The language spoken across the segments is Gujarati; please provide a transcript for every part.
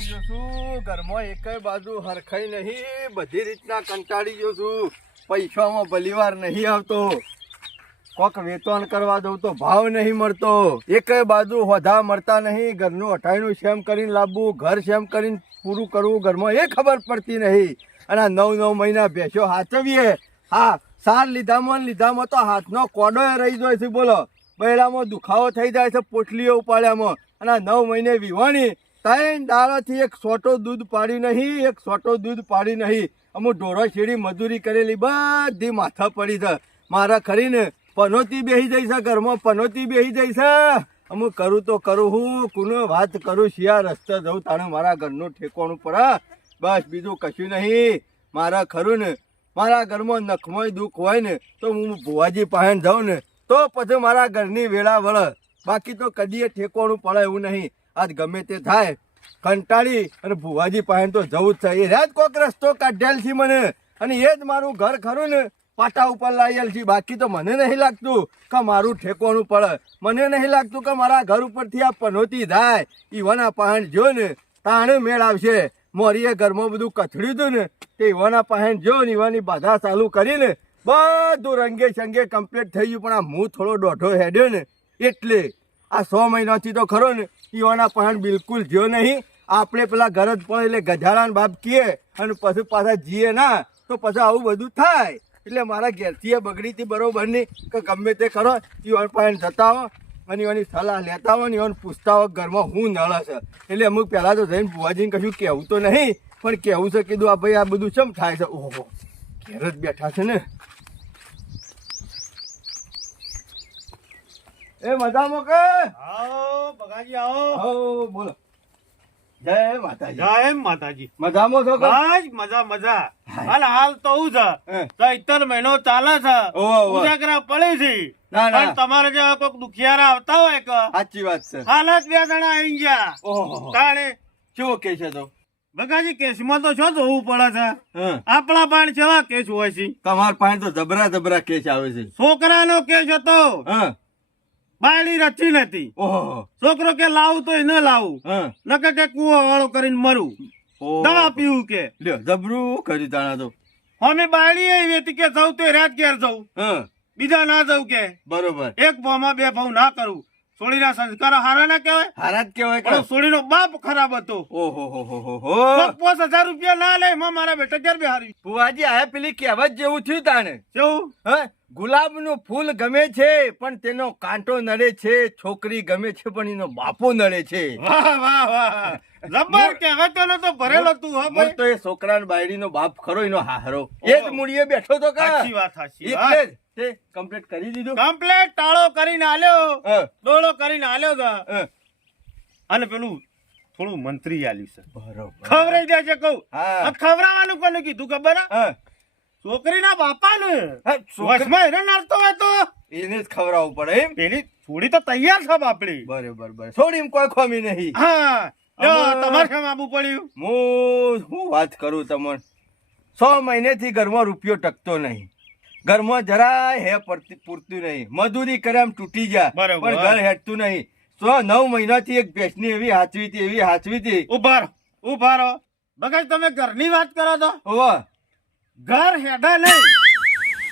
કંટાળી ગયો છું. ઘરમાં એકય બાજુ હરખાઈ નહીં, બધી રીતના કંટાળી ગયો છું. પૈસામાં ભલીવાર નહીં આવતો, કોક વેતન કરવા દઉં તો ભાવ નહીં મળતો, એકય બાજુ હોધા મળતા નહીં. ઘરનું અઠાઈનું સેમ કરીને લાવવું, ઘર સેમ કરીને પૂરું કરવું, ઘરમાં એ ખબર પડતી નહીં. અને આ 9 મહિના ભેંસો હાચવીએ, હા સાર લીધામાં તો હાથનો કોડો રહી જાય છે. બોલો, બૈડામાં દુખાવો થઈ જાય છે, પોટલીઓ ઉપાડ્યામાં. અને 9 મહિને વિવાણી 3 દાડાથી એક સોટો દૂધ પાડ્યું નહીં, એક સોટો દૂધ પાડ્યું નહીં. અમુક ઢોરો શેરી મજૂરી કરેલી બધી માથા પડી છે. મારા ખરીને પનોતી બેસી જાય છે, ઘરમાં પનોતી બેસી જાય છે. અમુક કરું તો કરું હું, કોને વાત કરું, શિયા રસ્તે જવું તાણે મારા ઘરનું ઠેકોણું પડે. બસ બીજું કશું નહીં. મારા ખરું ને મારા ઘરમાં નખમોય દુઃખ હોય ને તો હું ભુવાજી પાસે જાઉં ને તો પછી મારા ઘરની વેળા વળે. બાકી તો કદીએ ઠેકોણું પડે એવું નહીં. આજ ગમે તે થાય કંટાળી અને ભુવાજી પાસે તો જવું જ છે. એ રાત કોક રસ્તો કાઢેલ છે મને, અને એ જ મારું ઘર ખરું ને પાટા ઉપર લાવેલ છે. બાકી તો મને નહીં લાગતું કે મારું ઠેકોણું પડે, મને નહીં લાગતું કે મારા ઘર ઉપરથી આ પનોતી થાય. ઈવાના પાસે જો ને તાણે મેળ આવશે. મોરીએ ઘરમાં બધું કથડ્યું હતું ને તે ઈવાના પાસે જો ને ઈવાની બાધા ચાલુ કરીને બધું રંગે સંગે કમ્પ્લીટ થઈ ગયું. પણ આ હું થોડો દોઢો હેડ્યો ને એટલે આ 100 મહિનાથી તો ખરો ને ઈવાના પાસે બિલકુલ જ્યો નહીં. આપણે પેલા ઘર જ પડે એટલે ગધાડાને બાપ કીએ અને પછી પાછા જીએ ના તો પછી આવું બધું થાય. એટલે મારા ઘેરથી એ બગડીથી બરોબર નહીં કે ગમે તે કરો ઈવાન પાસે જતા હો અને એવાની સલાહ લેતા હોય ને એવાને પૂછતા હોય ઘરમાં હું નળ છે. એટલે અમુક પહેલાં તો જઈને ભુવાજીને કશું કહેવું તો નહીં, પણ કહેવું છે. કીધું આ ભાઈ આ બધું ચમ થાય છે. ઓહો, ઘેર જ બેઠા છે ને. એ મજામાં કે આવો બગાજી આવો. હો બોલો. જય માતાજી. જય માતાજી. મજામાં છો કે? બસ મજા મજા. હાલ હાલ તો હું છે ચૈતર મહિનો ચાલે છે, ઉજાગરા પડે છે. પણ તમારે જેવા કોઈક દુખિયારા આવતા હોય કે સાચી વાત છે. હાલ જ 2 જણા આવી ગયા. ઓહો, તાણે કેવો કે છે તો બગાજી કેસમાં તો શું જોવું પડે છે. આપણા પણ કેવા કેસ હોય છે. તમારા પાસે તો જબરા કેસ આવે છે. છોકરાનો કેસ હતો, બાયડી રચી નથી. ઓહો, છોકરો કે લાવું તો ન લાવું, નકે કે કુવો વાળો કરીને મરું, દવા પીવું કે. લ્યો જબરું કર્યું તાણા તો. અમે બાયડી એવી હતી કે જવું તો રાત ઘેર જવું, બીજા ના જવું કે. બરોબર. એક ભાવમાં 2 ભાવ ના કરું. સોળીના સંસ્કાર હારા ના કહેવાય, હારા જ કહેવાય. પણ સોળીનો બાપ ખરાબ હતો. ઓહો હો હો હો. 5000 રૂપિયા ના લે એમાં મારા બેટા ઘેર બેહારી. ભુવાજી આ પેલી કહેવત જેવું થયું તાણે. કેવું? ગુલાબનું ફૂલ ગમે છે પણ તેનો કાંટો નડે છે, છોકરી ગમે છે પણ એનો બાપો નડે છે. વાહ વાહ વાહ, જબર કહેવતોનો તો ભરેલો તું હો ભાઈ. તો એ છોકરાનો બાયડીનો બાપ ખરો એનો હારો એ જ મૂડીએ બેઠો તો કા. સાચી વાત, સાચી એટલે વાત. જ તે કમ્પ્લીટ કરી દીધું. કમ્પ્લીટ ટાળો કરીને આલ્યો, ડોળો કરીને આલ્યો છે. અને પેલું થોડું મંત્રી આલ્યું છે. બરોબર. ખવરાઈ દે છે કહું. હા, ખવરાવાનું કોને કીધું ખબર? છોકરીના બાપાને વશમાં એને નડતો હોય તો એને જ ખવડાવવું પડે એમ. પેલી થોડી તો તૈયાર છે બાપડી. બરોબર. છોડી કોઈ ખોમી નહીં. હા, તમારે કેમ આવવું પડ્યું? હું વાત કરું તમને, 100 મહિનેથી ઘરમાં રૂપિયો ટકતો નહીં. ઘરમાં જરાય હે પૂરતું નહીં. મજૂરી કરે એમ તૂટી જાય પણ ઘર હેઠતું નહીં. 9 મહિનાથી એક ભેંસની એવી હાચવી હતી. ઉભા રહો બગાજ, તમે ઘરની વાત કરો તો ઓવા ઘર હેડા નહીં,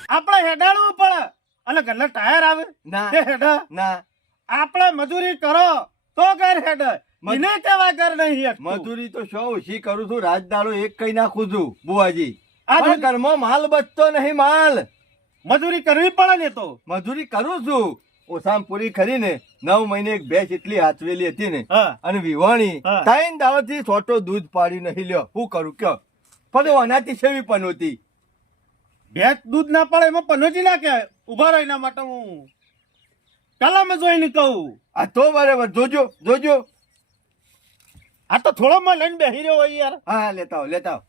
આપણે હેડાડવું પડે. અને ઘરના ટાયર આવે ના હેડા ના, આપણે મજૂરી કરો તો ઘર હેડે. મને કેવા ઘર નહીં. મજૂરી તો શું ઓછી કરું છું, રાત દાડો એક કઈ નાખું છું બુવાજી. આ ઘરમાં માલ બચતો નહીં. માલ મજૂરી કરવી પડે ને. તો મજૂરી કરું છું ઓછામાં પૂરી કરીને. 9 મહિને એક ભેંસ એટલી હાચવેલી હતી ને અને વિવાણી 3 દાડાથી છોટો દૂધ પાડી નહીં. લ્યો હું કરું કયો? પણ અનાથી સેવી પનોતી. ભેંસ દૂધ ના પડે એમાં પનોતી ના કહેવાય. ઉભા રહો, એના માટે હું કલમ જોઈને કહું. આ તો બરાબર. જોજો. આ તો થોડો માં લઈને બેસી રહ્યો હોય યાર. હા, લેતા આવો.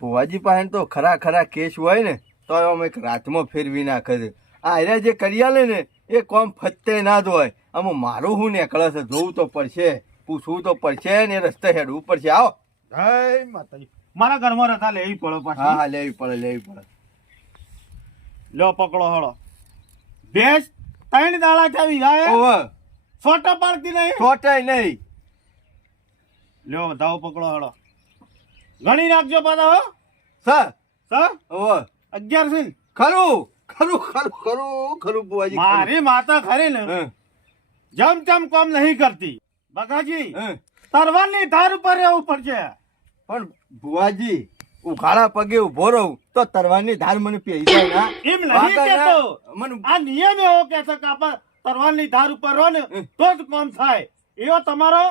ભુવાજી પાસે તો ખરા કેસ હોય ને તો અમે રાતમાં ફેરવી નાખે છે. આ એના જે કરિયાલે ને એ કોમ ફતે ના જ હોય. આમાં મારું હું નીકળે છે, જોવું તો પડશે, પૂછવું તો પડશે ને રસ્તે હેડવું પડશે. આવો. જય માતાજી. મારા ઘરમાં રથા લેવી પડે પાછી. હા, લેવી પડે. લો પકડો હળો. ભેંસ 3 દાડા થવી જાય, છોટા પાડતી નહીં. છોટાય નહીં. લ્યો વધાવો પકડો હળો ગણી નાખજો પાછા હો સર સર ઓહો 11 છે ને? ખરું ખરું ખરું ખરું ખરું બુવાજી ખરું. મારી માતા ખરી ને હં, જમ તેમ કામ નહીં કરતી બગાજી હં. તરવાની ધાર ઉપર રહેવું પડશે પણ બુવાજી ઉઘાડા પગે ઉભો રહું તો તરવાની ધાર મને પેઈ જાય ના એમ નહીં કેતો મને આ નિયમ એવો કે છે કે આપણે તરવાની ધાર ઉપર રહો ને તો જ કામ થાય એવો તમારો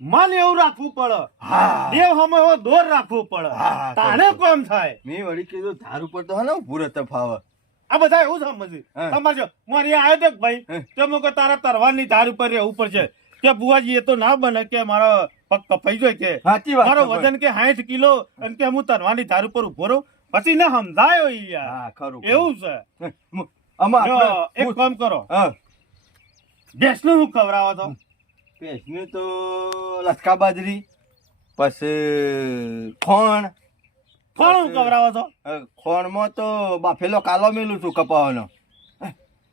મન એવું રાખવું પડે હા દેવ હમે એવો દોર રાખવું પડે હા, તાણે કામ થાય મેં વળી કીધું ધાર ઉપર તો હા ઉભું રહેતા ફાવે આ બધા એવું સમજે હા. તમારે જો મારી આવ્યો તો ભાઈ હા. તો મેં કહ્યું તારા તરવાની ધાર ઉપર રહેવું પડશે કે બુવાજી એ તો ના બને કે મારો પગ કપાઈ જાય કે સાચી વાત મારો છે, વજન કે 60 કિલો અને કે હું તરવાની ધાર ઉપર ઉભો રહું પછી ના સમજાયો ઈ યાર હા ખરું એવું છે આમાં જો, આપણે- એક કામ કરો હા ભેંસનું શું ખવડાવો તો ભેંસનું તો લસકા બાજરી પછી ખોણ કોણ ખવડાવો તો ખોણમાં તો બાફેલો કાલો મેલું છું કપાવાનો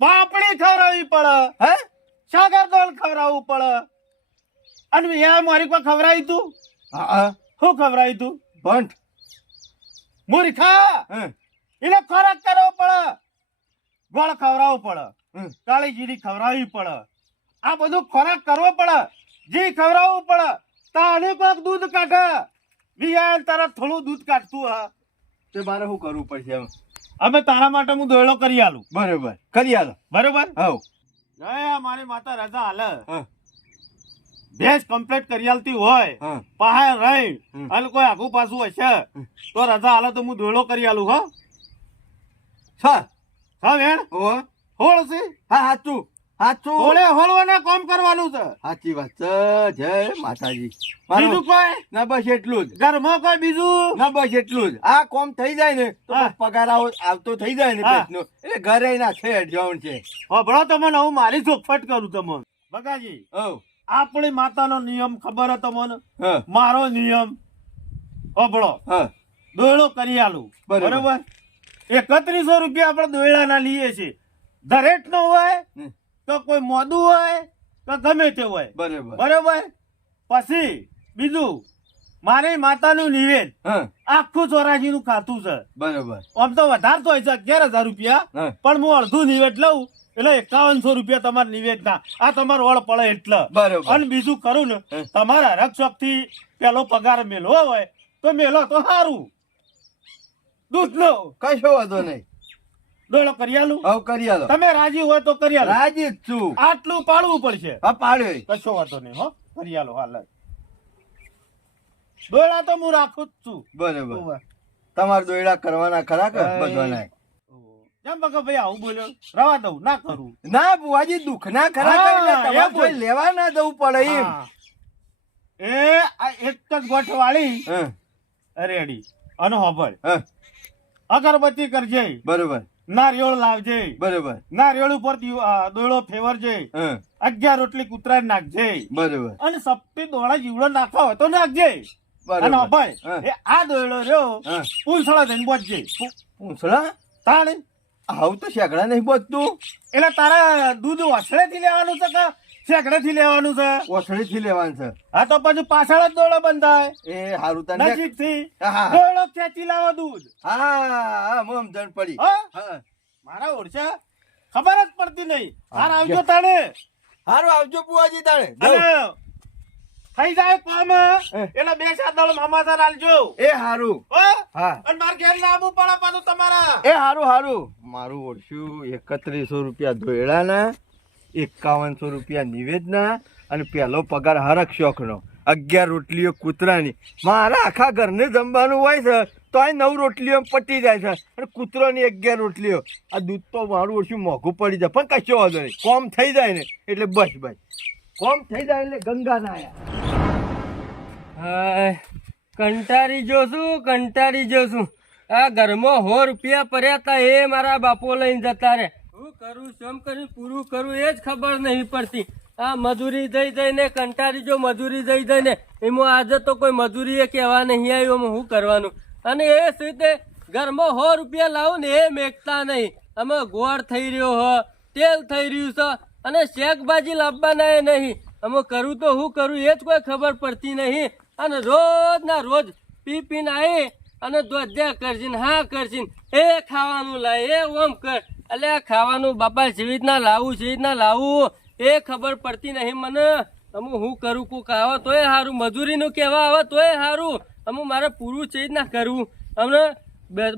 પાપડી ખવડાવવી પડે હે સાગર દાળ ખવડાવવું પડે અને યાર મારી કોઈ ખવડાવી તું હા હા શું ખવડાવી તું ભંટ મૂર્ખા હે એને ખોરાક કરવો પડે ગોળ ખવડાવવો પડે હમ. કાળી જીરી ખવડાવવી પડે આ બધું ખોરાક કરવો પડે જે ખવડાવવું પડે તાને કોક દૂધ કાઢે વિયાન તારા થોડું દૂધ કાઢતું હા તે મારે શું કરવું પડશે એમ? અમે તારા માટે હું દોયડો કરી આલું બરોબર કરી આલો બરોબર હવ જય મારી માતા રજા હાલે હા ભેંસ કમ્પ્લીટ કરી આલતી હોય હા પાહે રહી હમ. અને કોઈ આગુ પાછું હશે તો રજા હાલે તો હું દોયડો કરી આલું હો સર હા વેણ ઓ હોળ છે હા સાચું સાચું હોળે હોળવાના કામ કરવાનું છે સાચી વાત છે જય માતાજી મારું બીજું કોઈ ના બસ એટલું જ ઘરમાં કોઈ બીજું ના બસ એટલું જ આ કોમ થઈ જાય ને તો હા. પગાર આવતો થઈ જાય ને હા. ભેંસનો. એટલે ઘરે ના છે જવાનું છે હોભળો તમને હું મારી ચોખફટ કરું તમને બગાજી હવ આપણી માતાનો નિયમ ખબર હે તમને હા મારો નિયમ હોભળો હા દોયડો કરી આલું બરોબર. બરોબર 3100 રૂપિયા આપણે દોયડાના લઈએ છીએ દરેક નો હોય હમ. તો કોઈ મોદું હોય તો ગમે તે હોય બરોબર બરોબર પછી બીજું મારી માતાનું નિવેદ હા આખું 84 નું ખાતું છે બરોબર આમ તો વધારતો હોય છે 11,000 રૂપિયા હા પણ હું અડધું નિવેદ લઉં એટલે 5100 રૂપિયા તમારા નિવેદના આ તમારો ઓળ પડે એટલે બરોબર અને બીજું કરું ને હમ. તમારા રક્ષક થી પેલો પગાર મેળવો હોય તો મેલો તો સારું દૂધ નો કશો વાંધો નહીં દોડો કરી આલું હવ કરી આલો તમે રાજી હોય તો કરી આલો રાજી જ છું આટલું પાડવું પડશે હા પાડ્યો કશો વાંધો નહીં હો કરી આલો હાલ દોડા તો હું રાખું જ છું બરોબર તમારે દોયડા કરવાના ખરા કે બધવાના જેમ બકા ભાઈ આવું બોલ્યો રવા દઉં ના કરું ના બુવાજી દુઃખ ના ખરા હા, કરીને તમારે એમ બોલ. કોઈ લેવા ના દઉં પડે એમ હા. એ આ એક જ ગોઠ વાળી હા, રેડી અને હોભળ હા, અગરબત્તી કરજે બરોબર નારિયેળ લાવજે બરોબર નારિયેળ ઉપર દોયડો ફેવરજે હા, 11 રોટલી કૂતરા નાખજે બરોબર અને સપટી દોડા જીવડો નાખવા હોય તો નાખજે અને બરોબર હોભળ હા. એ આ દોયડો રહ્યો હા. પૂંછડા થઈને બોચજે પૂંછડા તાણે આવું તો શેકડા નહીં બોલતું એટલે તારા દૂધ ઓછળેથી લેવાનું છે કે શેકડેથી લેવાનું છે ઓસળીથી લેવાનું છે હા તો પછી પાછળ જ દોડો બંધાય એ હારું તને નજીક થી હા, હા. દોડો ખેંચી લાવો દૂધ હા હા મને સમજણ પડી હા હા મારા ઓળખા ખબર જ પડતી નહીં હાર આવજો તાણે હારું આવજો બુવાજી તાણે અને થઈ જાય કામ એટલે 2-4 દાડો મામાસર આલજો એ હારું હો હા અને માર ઘેર ના આવવું પડે પાછું તમારા એ હારું હારું મારું ઓળશું 3100 રૂપિયા દોયડાના 5100 રૂપિયા નિવેદના અને પહેલો પગાર હરક શોખનો 11 રોટલીઓ કૂતરાની મારા આખા ઘરને જમવાનું હોય છે તો આ 9 રોટલીઓ પટી જાય છે અને કૂતરોની 11 રોટલીઓ આ દૂધ તો મારું ઓળશું મોંઘું પડી જાય પણ કશો વાંધો નહીં કોમ થઈ જાય ને એટલે બસ બસ કોમ થઈ જાય એટલે ગંગા ના હાય, કંટાળી જોશું આ ઘરમાં 100 રૂપિયા પડ્યા તા એ મારા બાપો લઈને જતા રે હું કરું શમ કરી પૂરું કરું એ જ ખબર નહીં પડતી આ મજૂરી જઈને કંટાળી જો મજૂરી જઈને એમાં આજે તો કોઈ મજૂરી એ કહેવા નહીં આવ્યું એમાં હું કરવાનું અને એ સીધે ઘરમાં 100 રૂપિયા લાવું ને એ મેકતા નહીં અમે ગોળ થઈ રહ્યો હ તેલ થઈ રહ્યું છે અને શાકભાજી લાવવાના એ નહીં અમે કરું તો હું કરું એ જ કોઈ ખબર પડતી નહીં અને રોજ ના રોજ પી પીને આવી અને દોધ્યા કરશે ને હા કરશે એ ખાવાનું લાય એ ઓમ કર એટલે આ ખાવાનું બાપા જેવી રીતના લાવું એ ખબર પડતી નહીં મને અમુ હું કરું કોક આવે તોય સારું મજૂરીનું કહેવા આવે તોય સારું અમુ મારે પૂરું છે જ ના કરવું અમને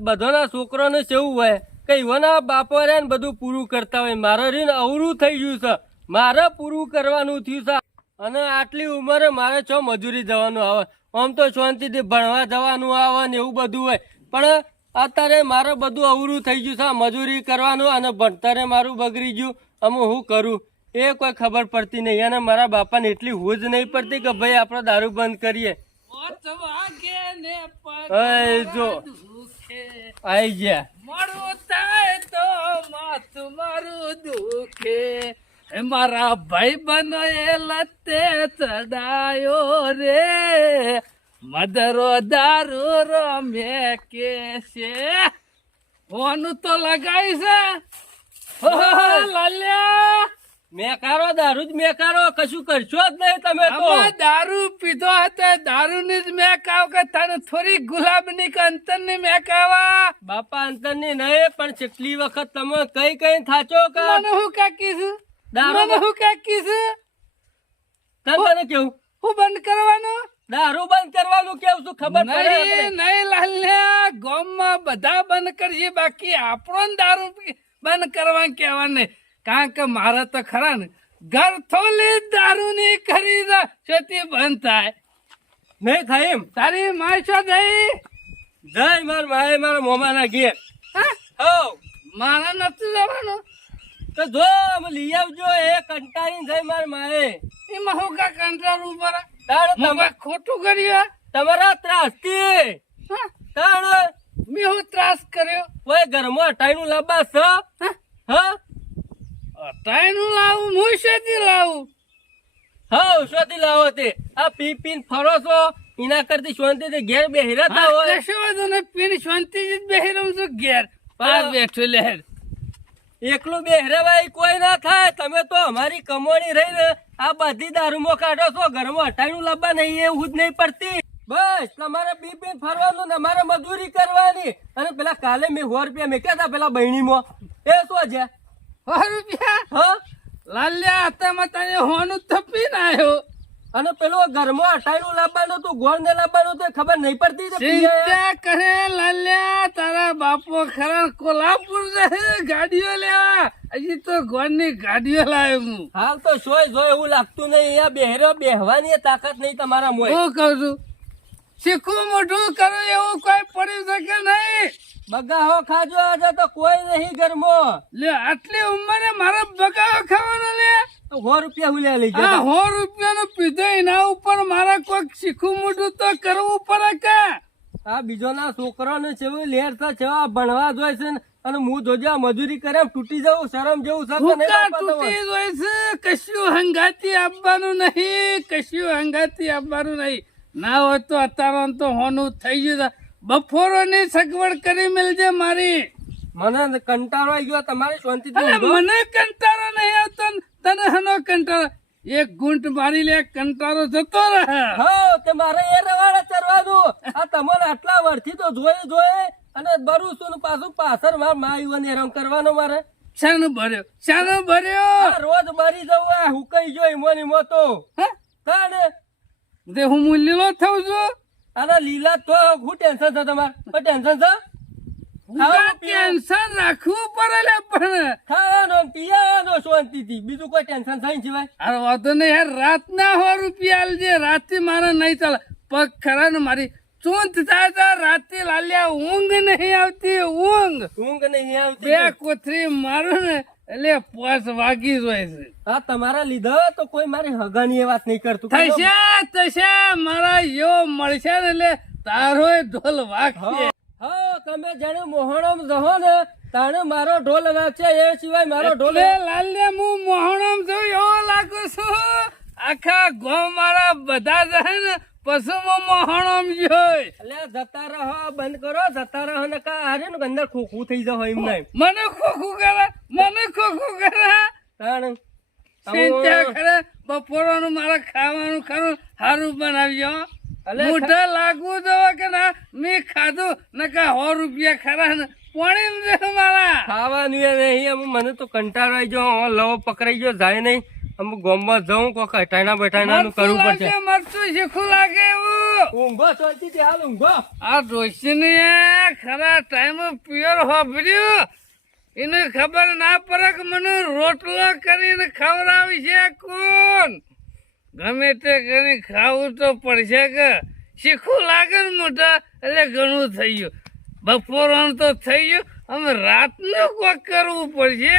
બધાના છોકરાને કેવું હોય કે ઈવોના બાપો રે ને બધું પૂરું કરતા હોય મારે રીને અવરું થઈ ગયું છે મારે પૂરું કરવાનું થયું છે અને આટલી ઉંમરે મારે છો મજૂરી જવાનું આવે આમ તો શાંતિથી ભણવા જવાનું આવે ને એવું બધું હોય પણ અત્યારે મારે બધું અવરું થઈ ગયું છે મજૂરી કરવાનું અને ભણતરે મારું બગડી ગયું અમે હું કરું એ કોઈ ખબર પડતી નહીં અને મારા બાપાને એટલી હુજ નહીં પડતી કે ભાઈ આપણે દારૂ બંધ કરીએ જો આઈ ગયા મારું થાય તો માથું મારું દુખે મારા ભાઈ બનો એ લતે ચડાયો રે મદરો દારૂ રમે કે છે ફોન તો લગાઈ છે લાલ્યા મેકારો દારૂ જ મેકારો કશું કરશો જ નહીં તમે તો દારૂ પીધો હતો દારૂ ની જ મેકાવ કે તને થોડી ગુલાબ ની કે અંતર ની મેકાવા બાપા અંતર ની નહીં પણ કેટલી વખત તમે કઈ થાચો કે મને હું કાકીશું દારૂ મને હું કાકીશું તને કેવું હું બંધ કરવાનું દારૂ બંધ કરવાનું કેવું શું ખબર પડે નહીં લાલ્યા ગામમાં બધા બંધ કરશે બાકી આપણો દારૂ બંધ કરવાનું કહેવાનું કારણ કે મારે તો ખરા ને ઘર થોલી દારૂ ની ખરીદ છેતી બંધ થાય નહીં થાય એમ તારી માં શું થઈ જય માર માએ મારા મોમાના ઘેર હો મારા નથી જવાનું તો જો અમે લઈ આવજો એ કંટાળીને જય માર માએ એમાં હું કા કંટ્રોલ ઉપર તમે ખોટું કર્યું તમારા ત્રાસથી તાણ મેં હું ત્રાસ કર્યો કોઈ ઘરમાં અટાઈનું લાંબા છે હા અટાઈનું લાવું હું શેથી લાવું હા શોધી લાવો તે આ પી પીને ફરો છો એના કરતી શાંતિથી ઘેર બેહી રહેતા હોય કશો વાંધો નહીં પીને શાંતિથી જ બેહી રહું છું ઘેર પાર બેઠો લહેર એકલું બેહરેવાય કોઈ ના થાય તમે તો અમારી કમોણી રહીને આ બધી દારૂમો કાઢો છો ઘરમાં અટાઈનું લાંબા નહીં એવું જ નહીં પડતી બસ તમારે પી પીને ફરવાનું ને અમારે મજૂરી કરવાની અને પેલા કાલે મેં 100 રૂપિયા મેક્યા હતા પેલા બહેણીમાં એ શું છે 100 રૂપિયા હા લાલ્યા હાથમાં તને હોનું થપીને આવ્યો અને પેલો ઘરમાં અટાઈનું લાવવાનું તું ગોળ ને લાવવાનું તો ખબર નહીં પડતી ચિંતા કરે લાલ્યા તારા બાપો ખરા કોલ્હાપુર જશે ગાડીઓ લેવા હજી તો ગોળની ગાડીઓ લાવ્યો હું હાલ તો સોય જોય એવું લાગતું નહીં અહીંયા બેહરો બેહવાની તાકાત નહીં તમારા મોય હું કહું છું શીખું મોઢું કરું એવું કોઈ પડી શકે નહીં બગાહો ખાજો આજે તો કોઈ નહીં ઘરમાં લે આટલી ઉંમરે મારા બગાવો ખાવાનો લે તો 100 રૂપિયા હું લઈ આ ગયા 100 રૂપિયાનો પીધો એના ઉપર મારા કોઈક શીખું મોઢું તો કરવું પડે કે આ બીજો ના છોકરાને છેવું લેર છે છેવા ભણવા જોઈ છે ને અને હું જોજો મજૂરી કરે તૂટી જવું શરમ જેવું છે તો નહીં બાપા તૂટી જોઈ છે કશું હંગાતી આપવાનું નહીં ના હોય તો અત્યારે તો હોનું થઈ ગયું બફોરોની સગવડ કરી મેલજે મારી મને કંટાળો આવી ગયો તમારી શાંતિથી અરે ઊંઘો. મને કંટાળો નહીં આવતો ને તને હનો કંટાળો એક ગુંટ મારી લે કંટાળો જતો રહે હા તે મારે એ રવાડે ચરવાનું આ તમારે આટલા વર્ષથી તો જોઈ અને બરું છું ને પાછું પાછળ માર માયુને હેરાન કરવાનો મારે શાનો ભર્યો આ રોજ મરી જવું આ હુકાઈ ગયો ઈમોની મોતો તાણે તે હું લીલો થઉં છું અરે લીલા તો શું ટેન્શન છે તમારે કોઈ ટેન્શન છે ટેન્શન રાખવું પડે લે પણ ખાવાનો પીવાનો શાંતિથી બીજું કોઈ ટેન્શન થાય સિવાય અરે વાંધો નહીં યાર રાતના 100 રૂપિયા આલજે રાતે મારે નહીં ચાલે પગ ખરા ને મારી ચૂંટ થાય તો રાતે લાલ્યા ઊંઘ નહીં આવતી ઊંઘ નહીં આવતી બે કોથરી મારું ને એટલે 5 વાગી જાય છે આ તમારા લીધા તો કોઈ મારી હગાની એ વાત નહીં કરતું થશે મારા યો મળશે ને એટલે તારો ઢોલ વાગશે હા તમે જાણે મોહણમ રહો ને તાણે મારો ઢોલ વાગશે એ સિવાય મારો ઢોલ લાલ્યા હું મોહણમ છું એવો લાગુ છું આખા ગામ મારા બધા જાય ને પછી મોહણમ જોઈ એટલે જતા રહો બંધ કરો જતા રહો ને કા હારે ને અંદર ખોખું થઈ જાવ એમ નહીં મને ખોખું કરે તાણ ચિંતા કરે બપોરનું મારે ખાવાનું ખરું સારું બનાવજો અલે મોઢા લાગવું જોવે કે ના મેં ખાધું નકા 100 રૂપિયા ખરા ને પાણી દે મારા ખાવાનું એ નહીં અમુક મને તો કંટાળો આવી ગયો લવો પકડાઈ ગયો જાય નહીં અમુક ગામમાં જવું કોક હટાઈના બેઠાઈનાનું કરવું પડશે મરચું શીખું લાગે એવું ઊંઘો શાંતિથી હાલ ઊંઘો આ ડોશીને ખરા ટાઈમે પિયર હોભર્યું એને ખબર ના પડે કે મને રોટલો કરીને ખવડાવી છે કોણ ગમે તે કરી ખાવું તો પડશે કે શીખું લાગે ને મોટા એટલે ઘણું થઈ ગયું બપોરનું તો થઈ ગયું અમે રાતનું કોક કરવું પડશે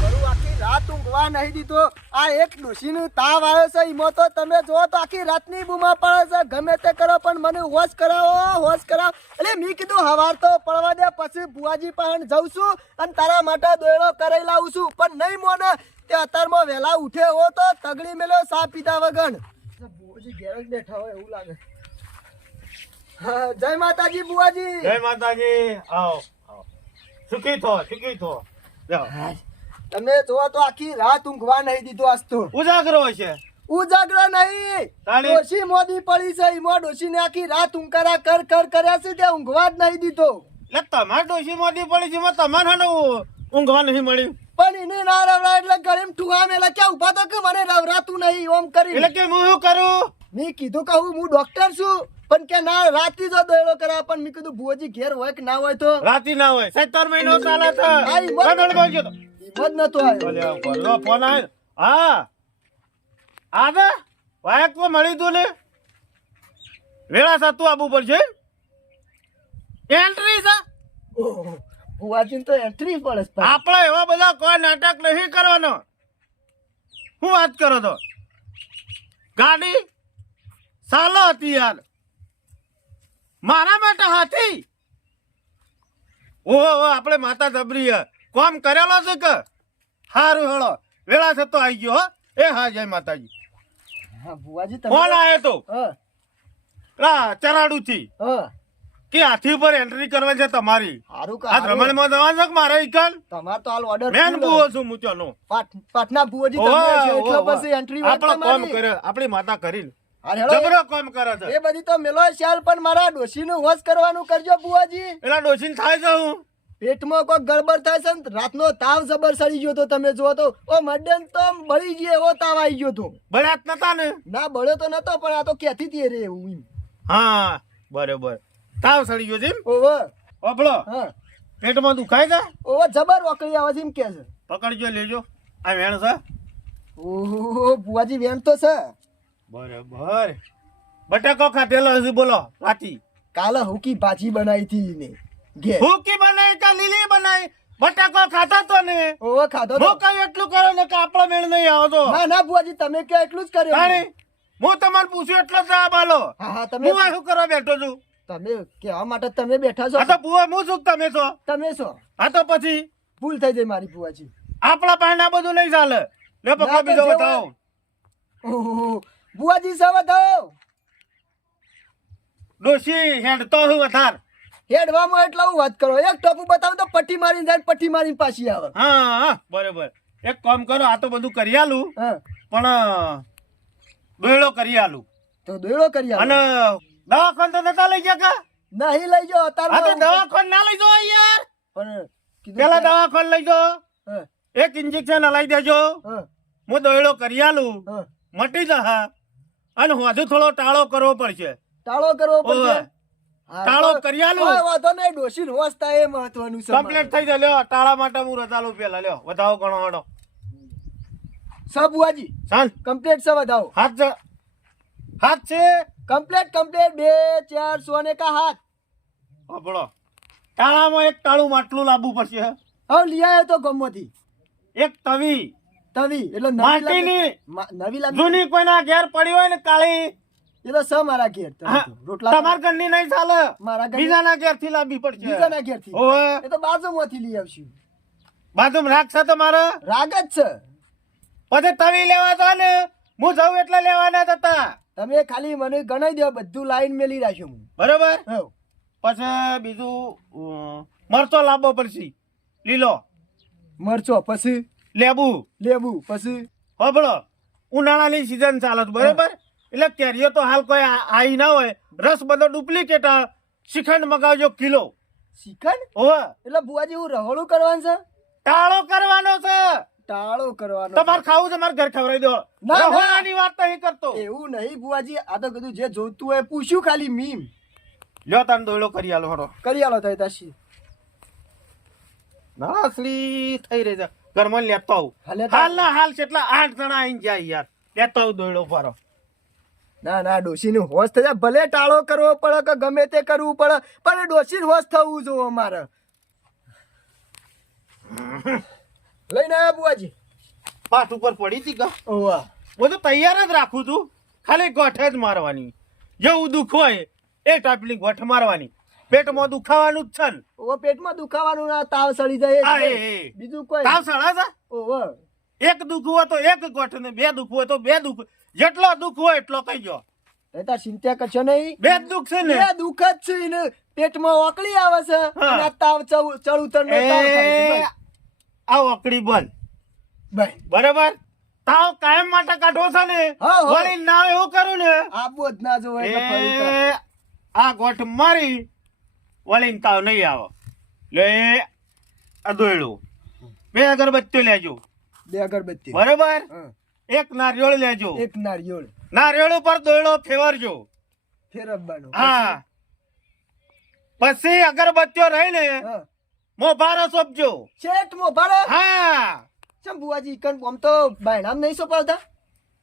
કરું આખી રાત ઊંઘવા નહીં દીધો આ એક ડોશીનું તાવ આવ્યો છે ઈમાં તો તમે જો તો આખી રાતની બૂમા પડે છે ગમે તે કરો પણ મને હોશ કરાવો એટલે મેં કીધું હવાર તો પડવા દે પછી બુઆજી પાસે જઉં છું અને તારા માટે દોયડો કરાઈ લાવું છું પણ નહીં મોને તે અત્યારમાં વહેલા ઉઠે હો તો તગડી મેલ્યો સા પીધા વગર બુઆજી ઘેર જ બેઠા હોય એવું લાગે હા જય માતાજી બુઆજી જય માતાજી આવો સુખી થો જાઓ તમે જો તો આખી રાત ઊંઘવા નહીં દીધો આજ તો ઉજાગરો છે ઉજાગરો નહીં તાળી. ડોશી મોદી પડી છે ઈમો ડોશીને આખી રાત ઊંઘારા કર કર્યા છે તે ઊંઘવા જ નહીં દીધો એટલે તમારે ડોશી મોદી પડી છે એમાં તમારે ને ઊંઘવા નહીં મળ્યું પણ એને ના રવરા એટલે ગળેમ ઠુવા મેલા ક્યાં ઉભા તો કે મને રવરાતું નહીં ઓમ કરી એટલે કે હું શું કરું મેં કીધું કહું હું ડોક્ટર છું પણ કે ના રાતી જો દોયડો કરા પણ મેં કીધું ભુવજી ઘેર હોય કે ના હોય તો રાતી ના હોય 17 મહિનો ચાલે છે હા, ઈ મત- કદળ બોલજો તો હિંમત નતો આવ્યો અલ્યા ભલો ફોન આવ્યો હા આદે વાયક તો મળી તું ને વેળા સાતું આવવું પડશે એન્ટ્રી છે ઓહો, ભુવાજીને તો એન્ટ્રી પડે છે ભાઈ. આપણે એવા બધા કોઈ નાટક નહીં કરવાનો હું વાત કરો તો ગાડી સાલો હતી યાર મારા માટે હાથી ઓહો આપણે માતા જબરી હે. કોમ કરેલો છે કે હારું હેળો વેળા થતો આવી ગયો હો એ હા જય માતાજી હા ભુવાજી તમે ફોન આવ્યો તો હા પેલા ચરાડુ થી હા કે હાથી ઉપર એન્ટ્રી કરવાની છે તમારી હારું આ રમણમાં જવાનું છે કે મારે ઈકન તમાર તો હાલ ઓર્ડર મેન બુઓ છું હું ત્યાંનો પાટના ભુવાજી તમે છો એટલે પછી એન્ટ્રી વાત આપણો કોમ તમારી. કરે આપણી માતા કરીને હા, હેડો. જબરો કોમ કરે છે એ બધી તો મેલો શાલ પણ મારા ડોશીનું હોશ કરવાનું કરજો બુવાજી એલા ડોસીને થાય છે હું પેટમાં કોઈ ગડબડ થાય છે ને રાતનો તાવ જબર સડી ગયો તો તમે જો તો ઓ મડન તો બળી ગયો એવો તાવ આવી ગયો તો બળ્યા જ નતા ને ના બળ્યો તો નતો પણ આ તો ક્યાંથી થી રે એવું એમ. હા બરોબર તાવ સડી ગયો છે એમ ઓવે ઓબળો હા પેટમાં દુખાય છે ઓવે જબર ઓકળી આવે છે એમ કે છે પકડજો લેજો આ વેણ છે ઓહો બુવાજી વેણ તો છે બરોબર બટાકો ખાધેલો હશે બોલો વાતી કાલે હુકી ભાજી બનાવી હતી ને ઘેર ભૂકી બનાવી કે લીલી બનાવી બટાકો ખાતો તો ને ઓવે ખાધો તો હું કઈ એટલું કરો ને કે આપણો મેળ નહીં આવતો ના ના બુવાજી તમે કે એટલું જ કર્યું તાણી હું તમારે પૂછ્યું એટલો જવાબ આલો હા હા તમે હું આ શું કરવા બેઠો છું તમે કહેવા માટે તમે બેઠા છો આ તો બુઆ હું શું તમે છો તમે છો આ તો પછી ભૂલ થઈ જાય મારી બુવાજી આપણા પાસે આ બધું નહીં ચાલે લે પકડો ના, બીજો તો બતાવો ઓહો બુવાજી સવા થાવ ડોશી હેડ તો હું વધાર હેડવામાં એટલે હું વાત કરો એક ટોપુ બતાવું તો પટ્ટી મારીને જાય પટ્ટી મારીને પાછી આવે હા હા બરોબર એક કામ કરો આ તો બધું કરી આલું હા પણ દોયડો કરી આલું તો દોયડો કરી આવે અને દવાખાન તો નતા લઈ ગયા કા નહીં લઈ જાઓ આ તો અત્યારે દવાખાન ના લઈ જાઓ યાર પણ કીધું પેલા કે- દવાખાન લઈ જાઓ હા, એક ઇન્જેક્શન હલાઈ દેજો હા, હું દોયડો કરી આલું હા. મટી જા અને હજુ થોડો ટાળો કરવો પડશે ટાળો કરવો પડશે ઓવે. હા, ટાળો તો- કરી આલું. કોઈ વાંધો નહીં ડોશી હોશ થાય એ મહત્વનું છે કમ્પ્લીટ થઈ જાય લ્યો ટાળા માટે હું રજાલું પેલા લ્યો વધાવો ઘણો હડો સબ બુવાજી શાંત કમ્પ્લીટ છે વધાવો હાથ છે કમ્પ્લીટ 2 4 100 ને કા હાથ આપણો ટાળામાં એક ટાળું માટલું લાવવું પડશે હે. હવે લઈ આવ્યો તો ગમમાંથી એક તવી તવી એટલે માટીની નવી લાવી જૂની કોઈના ઘેર પડી હોય ને કાળી એ તો સ મારા ઘેર હા, રોટલા તમાર ઘરની નહીં ચાલે મારા ઘરની- બીજાના ઘેર થી લાવવી પડશે બીજાના ઘેરથી ઓવે એ તો બાજુમાંથી લઈ આવશું બાજુમાં રાખશે તમારે રાગ જ છે પછી તવી લેવા તો ને હું જઉં એટલે લેવાના જ હતા તમે ખાલી મને ગણાઈ દો બધું લાઈન મેલી રાખ્યું હું બરોબર હવ. પછી બીજું મરચો લાવવો પડશે લીલો મરચો પછી લેબુ લેબુ પછી હોબળો ઉનાળાની સીઝન ચાલે છે બરોબર એટલે કેરીઓ તો હાલ કોઈ આઈ ના હોય, રસ બધો ડુપ્લિકેટ. શ્રીખંડ મગાવજો કિલો. શ્રીખંડ ઓવે એટલે બુઆજી હું રહોડું કરવાનું છે? ટાળો કરવાનો છે. ટાળો કરવાનો તમારે ખાવું છે મારે ઘર ખવડાવી દો. ના, ના. રહોડાની વાત નહીં કરતો. એવું નહીં બુઆજી, આ તો કીધું જે જોતું હોય પૂછ્યું ખાલી મીમ. લ્યો તાન દોયડો કરી આલો હડો. કરી આલો થાય તાશી. ના અસલી થઈ રહી છે. ઘરમાં લેતો આવું. હાલે તો- હાલ ના હાલ કેટલા 8 જણા આઈને જાય યાર. લેતો આવું દોયડો ફરો. ના ના ડોશીનું હોશ થઈ જાય. ભલે ટાળો કરવો પડે કે ગમે તે કરવું પડે, પણ ડોશીનું હોશ થવું જોઈએ અમારે. લઈને આવ્યા બુઆજી? પાટ ઉપર પડી હતી કા? ઓવા બધું તૈયાર જ રાખું છું. ખાલી ગોઠ જ મારવાની. જેવું દુઃખ હોય એ ટાઈપની ગોઠ મારવાની. પેટમાં દુખાવાનું જ છે ને. ઓવા પેટમાં દુખાવાનું ના, તાવ સડી જાય આ એ જ. એ. બીજું કોઈ તાવ સળા છે? ઓવા એક દુઃખ હોય તો એક ગોઠ ને બે દુઃખ હોય તો બે દુઃખ. જેટલો દુઃખ હોય એટલો કહીજો. એ તાર ચિંતા કરશો નહીં. બે જ દુઃખ છે ને. બે દુઃખ જ છે એને. પેટમાં ઓકળી આવે છે હા. અને આ તાવ ચડ ઉતર નો તાવ થાય છે. એ આ ઓકડી બંધ. ભાઈ બરાબર? તાવ કાયમ માટે કાઢો છે ને. હા, હા. વળી ના એવું કરું ને આબો જ ના જોવે એટલે ફરી તો. એ આ ગોઠ મારી વળીને તાવ નહીં આવે. લે આ દોયડું. બે અગરબત્તીઓ લેજો. બે અગરબત્તી. બરાબર? હા. એક નારિયેળ લેજો. એક નારિયેળ નારિયેળ ઉપર દોયડો ફેરવજો. ફેરવવાનો. હા. પછી અગરબત્તીઓ રહીને હા. મોભારો સોંપજો. શેઠ મો ભાડે હા. ચમ બુઆજી કન આમ તો બાયણામ નહીં સોપાવતા?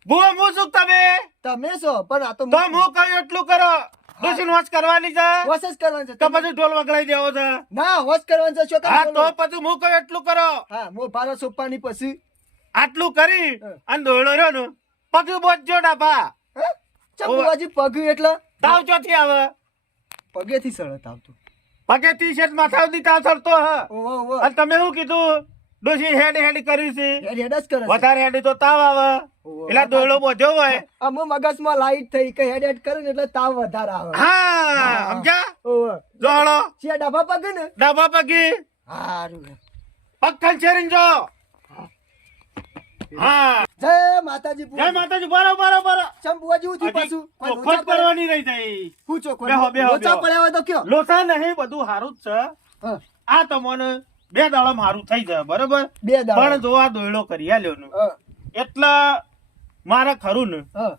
ભૂવા હું શું તમે તમે છો પણ આ તો તો હું કહ્યું એટલું કરો. ડોશી વાંચ કરવાની છે હોશ જ કરવાનું છે. તો પછી ઢોલ વગડાઈ દેવો છે. ના હોશ કરવાનું છે. શું હા કામ તો બોલો? પછી હું કહ્યું એટલું કરો. હા મો ભાડે સોપાની પછી આટલું કરી હા. અને દોયડો રહ્યો ને પગ બોજજો ડાભા. હે? ચમ ઓવે. બુઆજી પગ એટલે તાવ ચોથી આવે. પગેથી સળત આવતું. પગે ટી શર્ટ માથા સુધી તાવ ચડતો હ. ઓહો ઓહો અને તમે શું કીધું? ડોશી હેડ હેડ કર્યું છે. હેડ હેડ જ કરે છે. વધારે હેડી તો તાવ આવે. ઓહો. એટલે દોયડો બોધ્યો હોય. આ મો મગજમાં લાઈટ થઈ કે હેડ હેડ કરે ને એટલે તાવ વધારે આવે. હા સમજ્યા? ઓહો જોડો છે ડાબા પગ ને. ડાબા પગી હારું. પગ ખંચેરીને જો. હા જય માતાજી. જય માતાજી. બરો બરો બરો. ચમ બુઆજી ઉઠી પાછું. કોઈ ખોટ લોચા પડે- કરવાની રહી જાય. પૂછો કોઈ. બેહો, બેહો, લોચા બેહો. પડ્યા હોય તો કયો? લોસા નહીં બધું સારું જ છે. હા. આ તમને 2 દાડા મારું થઈ જાય બરોબર. બે દાડા. પણ જો આ દોયડો કરી આલ્યો ને હા. એટલે મારે ખરું ને હા.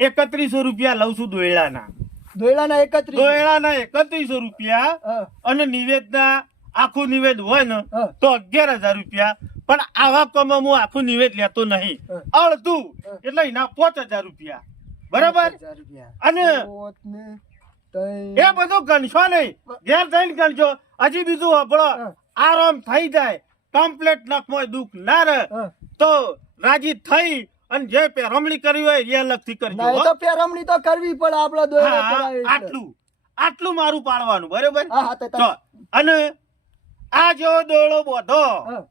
3100 રૂપિયા લઉં છું દોયડાના. દોયડાના 31. દોયડાના 3100 રૂપિયા હા. અને નિવેદના આખું નિવેદ હોય ને હા. તો 11000 રૂપિયા. પણ આવા કામમાં હું આખું નિવેદ લેતો નહીં. હા. અડધું એટલે એના 5000 રૂપિયા બરાબર. 5000 રૂપિયા. અને પોત ને તઈ. એ બધું ગણશો નહીં. ઘેર જઈને ગણશો. હજી બીજું આપણો હા. આરામ થઈ જાય. કમ્પ્લેટ નખમાં દુઃખ ના રહે હા. તો રાજી થઈ અને જે પેરમણી કરી હોય એ અલગથી કરજો ના એ હો. તો પેરમણી તો કરવી પડે આપડે દોયડા હા, કરાવી એટલે. આટલું મારું પાડવાનું બરોબર. હા હા તો તો અને આ જેવો દોયડો બોધો હા.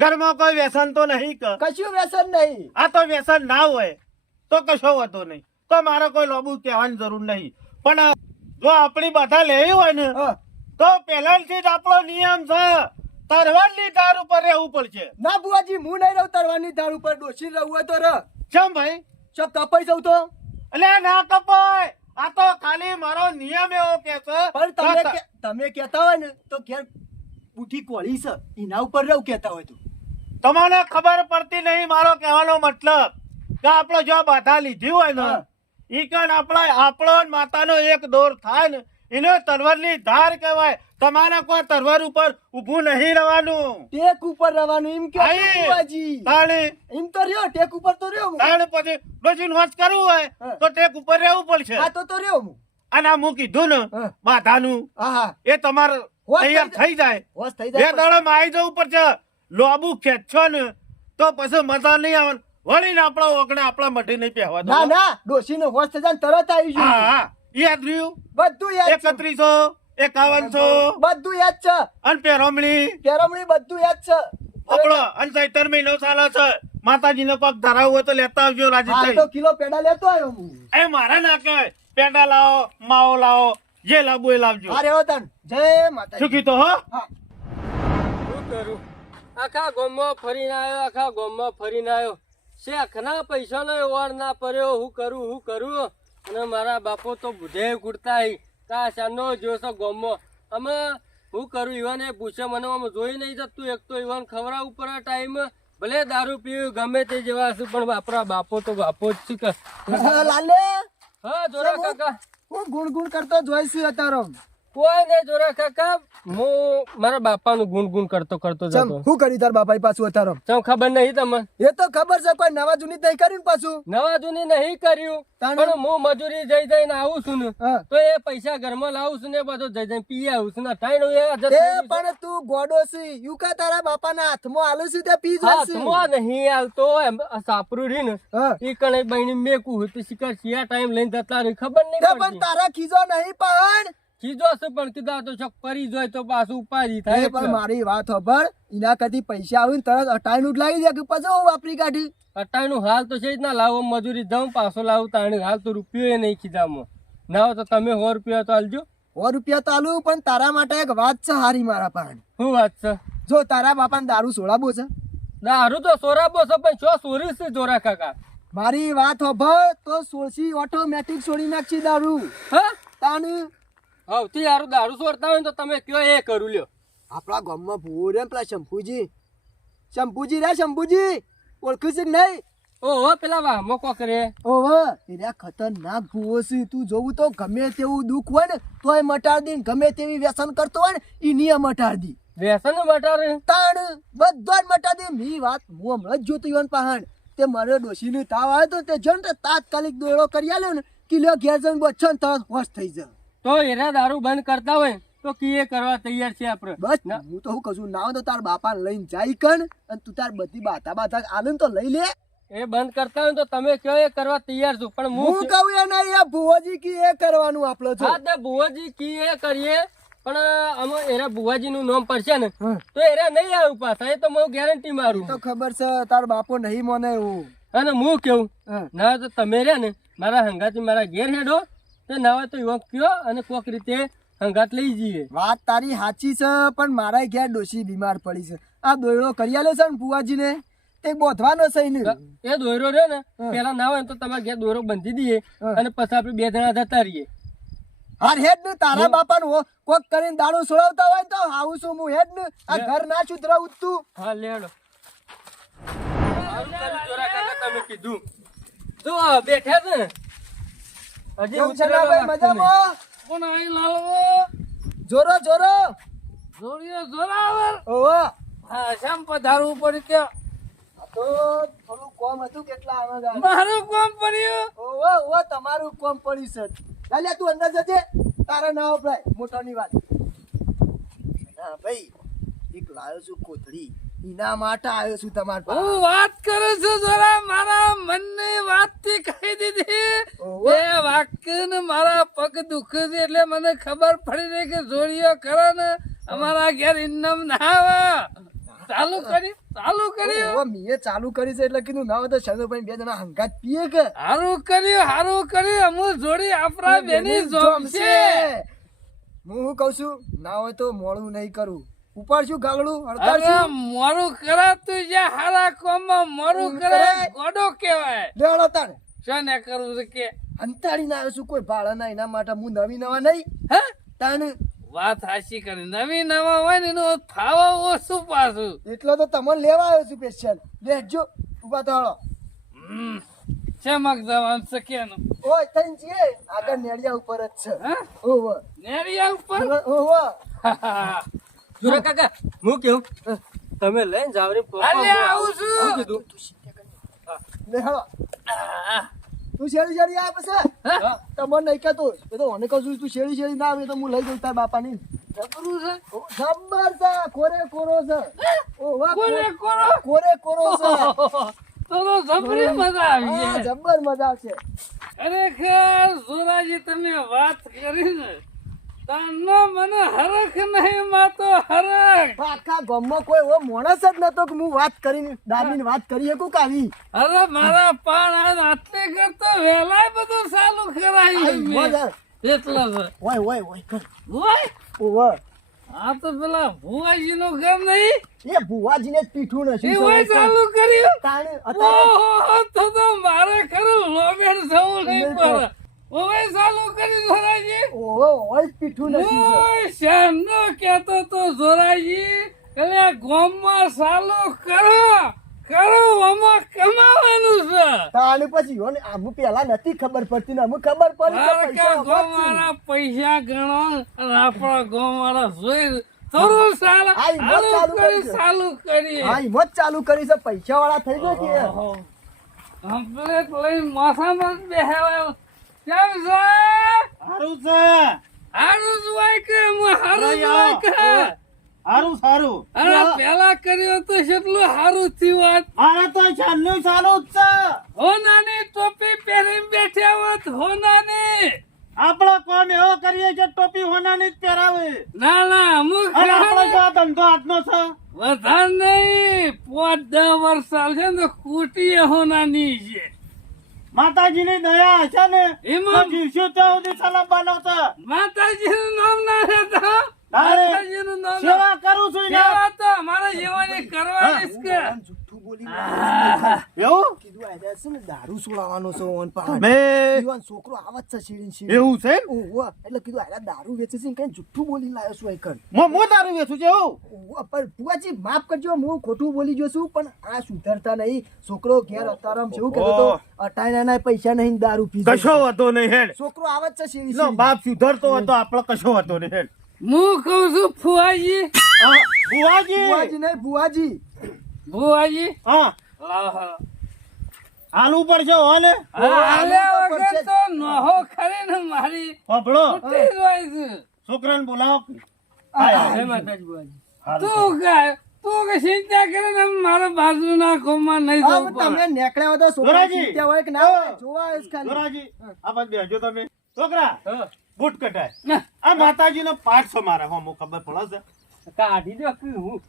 ઘરમાં કોઈ વ્યસન તો નહીં કે કશું વ્યસન નહીં. આ તો વ્યસન ના હોય તો કશો વાંધો નહીં. તો મારે કોઈ લોબુ કહેવાની જરૂર નહીં. પણ જો આપણી બધા લેવી હોય ને હા. તો પહેલાથી જ આપણો નિયમ છે તરવાની ધાર ઉપર રહેવું પડશે. ના બુઆજી હું નહીં રહું તરવાની ધાર ઉપર. ડોશી રહું હોય તો રહ. કેમ ભાઈ? ચો કપાઈ જવું તો. એટલે ના કપાય. આ તો ખાલી મારો નિયમ એવો કે છે પણ તમે કહેતા હોય ને તો ઘેર ઉઠી કોળી છે એના ઉપર રહું કહેતા હોય તો. તમને ખબર પડતી નહીં મારો કહેવાનો મતલબ કે આપણો જો બાધા લીધી હોય ને હા. ઈ કણ આપણો ને માતાનો એક દોર થાય ને એને તરવારની ધાર કહેવાય. તમારે કોઈ તરવાર ઉપર ઊભું નહીં રહેવાનું. ટેક ઉપર રહેવાનું એમ કે આઈ. બુઆજી. તાણે એમ તો રહ્યો ટેક ઉપર તો રહ્યો હું. તાણે પછી ડોશીને હોશ કરવું હોય હા. તો ટેક ઉપર રહેવું પડશે. હા તો રહ્યો હું. અને આ હું કીધું ને હા. બાધાનું હા હા એ તમારે હોશ તૈયાર થઈ થઈ જાય. હોશ થઈ 2 જાય. દાડામાં આવી જવું પડશે. લોબુ ખેંચો ને તો પછી મજા નહીં આવે. વળીને આપણા ઓગણે આપણા મઢે નહીં પહેવા દો. ના ના ડોશીનો હોશ થઈ જાય ને તરત આવી હા જવું. હા યાદ રહ્યું. બધું યાદ છે. 3100 5100 બધું યાદ છે. અને પેરોમણી પેરમણી બધું યાદ છે. આપણો અને ચૈતર મહિનો ચાલે છે. માતાજીને કોક ધરાવ હોય તો લેતા આવજો રાજી હા થઈ. તો કિલો પેડા લેતો આવ્યો હું. એ મારા ના કહેવાય. પેંડા લાવો માવો લાવો જે લાવવું એ લાવજો. હા રેવો તન. જય માતાજી. શું કીધું હો? હા. શું કરું? આખા ગામમાં ફરીને આવ્યો શેખના પૈસાનો વાર ના પડ્યો. હું કરું અને મારા બાપો તો બુધે કુડતા કા શાનો જોશો ગોમો. અમે હું કરું ઈવાને પૂછે મને આમ જોઈ નહીં જતું. એક તો ઈવાન ખવડાવવું પડે ટાઈમ. ભલે દારૂ પીવું ગમે તે જેવા હશે પણ આપણા બાપો તો બાપો જ છે કે. લાલે હા જોરા કાકા. હું ગુણ કરતો જોઈશું અત્યારે. કોઈ નહીં જોરા કાકા, હું મારા બાપાનું ગુણ કરતો જતો. શું કર્યું તાર બાપાએ પાછું અત્યારે? ચમ ખબર નહીં તમને? એ તો ખબર છે, કોઈ નવા જૂની નહીં કર્યું ને પાછું. નવા જૂની નહીં કર્યું પણ હું મજૂરી જઈને આવું છું ને તો એ પૈસા ઘરમાં લાવું છું ને બધું જઈને પી આવું છું ને. પણ તું ગોડો છે યુકા તારા બાપાના હાથમાં આલુ છે તે પી જશે. હાથમાં નહીં આવતો એમ સાપરું રી ને એ કણે બહેની મેકું તો શિકાર શિયા ટાઈમ લઈને જતા રહી ખબર નહીં પણ તારા ખીજો નહીં પણ ખીજો છે પણ કીધા તો શક પરી જોય તો પાછું ઉપાડી થાય. પણ મારી વાત ખબર એના કદી પૈસા આવે ને તરત અટાઈનું જ લાવી દે કે પછી હું વાપરી કાઢી. અટાણું હાલ તો છે જ ના લાવો મજૂરી જાઉં પાછો લાવું તાણી હાલ તો રૂપિયો નહીં ખીધામાં ના હોય તો તમે 100 રૂપિયા તો આલજો. 100 રૂપિયા તો આલું પણ તારા માટે એક વાત છે હારી મારા પાસે. શું વાત છે? જો તારા બાપાને દારૂ સોડાબો છે. દારૂ તો સોરાબો છે પણ શું સોરી છે જોરા કાકા? મારી વાત ખબર તો સોસી ઓટોમેટિક છોડી નાખશી દારૂ. હા તાનું હવથી યાર દારૂ સોરતા હોય તો તમે કયો એ કરું લ્યો. આપણા ગામમાં ભૂવો રે પેલા શંભુજી રે શંભુજી ઓળખી છે નહીં? ઓહો પેલા વાહમાં કોક રે. ઓહો એરા ખતરનાક ભૂવો છે. તું જોવું તો ગમે તેવું દુઃખ હોય ને તોય મટાડી દે, ગમે તેવી વ્યસન કરતો હોય ને ઈ નિયમ મટાડી દે. વ્યસન મટાડે તાણ બધો જ મટાડી દે. મી વાત હું હમણાં જ જોતો ઈવન પહાણ તે મારે ડોશીને તાવ આવ્યો તો તે જો ને તાત્કાલિક દોડો કરી આલ્યો ને કિલો ઘેર જઈને બચ્ચો ને તરત હોશ થઈ જાય. તો એરા દારૂ બંધ કરતા હોય તો કીએ કરવા તૈયાર છે આપણે. બસ હું તો હું કશું ના હોય તો તાર બાપા લઈને જાય કણ અને તું તાર બધી બાતા આલે ને તો લઈ લે. એ બંધ કરતા હોય તો તમે કયો એ કરવા તૈયાર છું પણ હું કહું એ નહીં આ ભુવાજી કી એ કરવાનું આપણો છો. હા તે ભુવાજી કી એ કરીએ પણ અમે એરા ભુવાજી નું નામ પડશે ને તો એરા નહીં આવ્યું પાછા. એ તો હું ગેરંટી મારું. તો ખબર છે તાર બાપો નહીં મને એવું. અને હું કેવું ના તો તમે રે ને મારા હંગાથી મારા ઘેર હેડો તો ના હોય તો યુવક કયો અને કોક રીતે હંગાત લઈ જઈએ. વાત તારી સાચી છે પણ મારા ઘેર ડોશી બીમાર પડી છે. આ દોયડો કરી આલે છે ને ભુવાજી ને તે બોધવાનો છે ને એ દોયરો રે ને પેલા ના હોય તો તમારા ઘેર દોયરો બંધી દઈએ અને પછી આપણે 2 જણા જતા રહીએ. હાર હેડ ને તારા બાપા નું કોક કરીને દારૂ છોડાવતા હોય તો આવું છું હું હેડ ને આ ઘર ના સુધરાવું તું. હા લેડો. જોરા કાકા તમે કીધું જો બેઠા છે ને હજી ઉછળા ભાઈ મજામાં કોણ આવી લાવો જોરો જોરિયો જોરાવર. ઓહો હા શામ પધારવું પડ્યું કે તો થોડું કોમ હતું કેટલા આનંદ મારું કોમ પડ્યું. ઓહો તમારું કોમ પડી છે. ચાલ્યા તું અંદર જજે તારે ના વપરાય મોટાની વાત. ના ભાઈ એક લાયો છું કોથળી એના માટે આવ્યો છું તમાર પાસે. હું વાત કરું છું જરા મારા મનની વાત થી કહી દીધી. એ વાક્ય ને મારા પગ દુખે છે એટલે મને ખબર પડી રહી કે જોડિયો કરો ને અમારા ઘેર ઇન્નમ ના આવે. ચાલુ કર્યું મીએ ચાલુ કરી છે એટલે કીધું ના હોય તો શંકરભાઈ 2 જણા હંગાત પીએ કે. હારું કર્યું અમુ જોડી આપણા બેની જોમશે. હું શું કઉ છું ના હોય તો મોડું નહીં કરું. ઉપાડશું ગાગડું અરે મોરું કરે તું જ્યાં હારા કોમમાં મોરું કરે ગોડો કહેવાય. લેવડો તારે શાને કરવું છે કે અંતાડી ના આવ્યો છું કોઈ ભાડા ના એના માટે હું નવી નવા નહીં હે તાને વાત હાચી કરી. નવી નવા હોય ને એનું ફાવા ઓછું પાછું એટલો તો તમને લેવા આવ્યો છું સ્પેશિયલ. લેજો ઉભા તો હાલો. ચમક જવાનું છે કેનું ઓય તઈ છીએ આગળ નેડિયા ઉપર જ છે. હે ઓહો નેરિયા ઉપર ઓહો જોરા કાકા હું કેવું તમે લઈને જાવ રે. અલે આવું છું કીધું લે હાલો તું શેરી આ પછી તમને નહીં કહેતો એ તો મને કહું છું તું શેરી ના આવે તો હું લઈ જઉં તાર બાપાની. જબરું છે જબ્બર છે કોરે કોરો છે. ઓહો કોરે કોરો છે. તો જબરી મજા આવી હા, છે. જબ્બર મજા આવશે. ખરેખર જોરાજી તમે વાત કરી ને તાનો મને હરખ નહીં માતો હરખ. આખા ગામમાં કોઈ એવો માણસ જ નતો કે હું વાત કરીને દાબીને વાત કરી શકું કે આવી. અરે મારા પાણ આજ આટલે કરતો વેલાય બધું ચાલુ કરાયું મેં. મજા. એટલા છે ઓય કર ઓય ઓહો આ તો પેલા ભુવાજી નું ઘર નહીં એ ભુવાજીને જ પીઠું એ નથી હોય ચાલુ કર્યું તાણે અત્યારે ઓહો તો મારે ખરું લોબેન સવું નહીં પડે ઓવે ચાલુ કર્યું જોરાજી ઓહો ઓય જ પીઠું નથી ઓય શાનો કહેતો તો જોરાજી એટલે ગામમાં ચાલુ કરો આમાં કમાવાનું છે તાણે પછી યોને આમ પેલા નથી ખબર પડતી ને અમુક ખબર પડી કે પૈસા ગામવાળા પૈસા ગણો અને આપણા ગામવાળા જોઈ થોડું હા, ઈ વાત ચાલુ કરી છે. ચાલુ કરી હા ઈ જ ચાલુ કરી છે પૈસા વાળા થઈ ગયો કે કમ્પ્લેટ લઈને માથામાં જ બેહાવાયો કેમ છે સારું છે હારું જ હોય કે હું હારું જ હોય કે સારું સારું અરે પેલા કર્યું તો કેટલું હારું થયું હોત મારે તો ચાલુ ચાલુ જ છે હોનાની ટોપી પહેરીને બેઠ્યા હોત હોનાની આપણો કોમ એવો કરીએ છે ટોપી હોનાની જ પહેરાવે ના ના અમુક અને આપણો જો આ ધંધો હાથનો છે વધારે નહીં 5-10 વર્ષ ચાલશે ને તો કુટી હોનાની છે માતાજીની દયા હશે ને એમાં- તો જીવશું ત્યાં સુધી સલામવાનો છે માતાજીનું નામ ના લેતા તારે માતાજીનું નામ ના- સેવા કરું છું ને સેવા તો અમારે જેવાની કરવાની જ કે જુઠ્ઠું બોલી એવું કીધું આ છે ને દારૂ છોડાવવાનો છે ઓન પહાડ બે યુવાન છોકરો આવત છે શીરીન શીરીન એવું છે ઓહો એટલે કીધું આ દારૂ વેચે છે ને કઈ જુઠ્ઠું બોલી લાવ્યો છું એકર મો દારૂ વેચું છે એવું ઓહો પણ ભુવાજી માફ કરજો હું ખોટું બોલી ગયો છું પણ આ સુધરતા નહીં છોકરો ઘેર અતારામ છે એવું કહેતો તો અટાઈના પૈસા નહીં દારૂ પી જાય. કશો હતો નહીં હેડ છોકરો આવત છે શીરીન નો શીરીન. બાપ સુધરતો હતો આપણો કશો હતો નહીં હેડ હું કઉ છું ફુવાજી બુવાજી ભુવાજી નહીં ભુવાજી ફુવાજી હા લાવો હાલવું પડશે હો ને આલ્યા વગર તો નહો ખરી ને મારી હોભળો ઉઠી જ હોય છે. છોકરાને બોલાવો જય માતાજી બુવાજી. તું કાંઈ તું કે ચિંતા કરે ને મારા બાજુના ગામમાં નહીં આમ જવું તમે પડે નેકળ્યા હોય તો છોકરા દોરાજી. ચીત્યા હોય કે ના હોય જોવા આવ્યો છે ખાલી. દોરાજી આ બાજુ બેસજો તમે છોકરા હા. બૂટ કટાય ના, આ માતાજીનો પાઠ છે મારે હો મને ખબર પડે છે કાઢી દો કે હું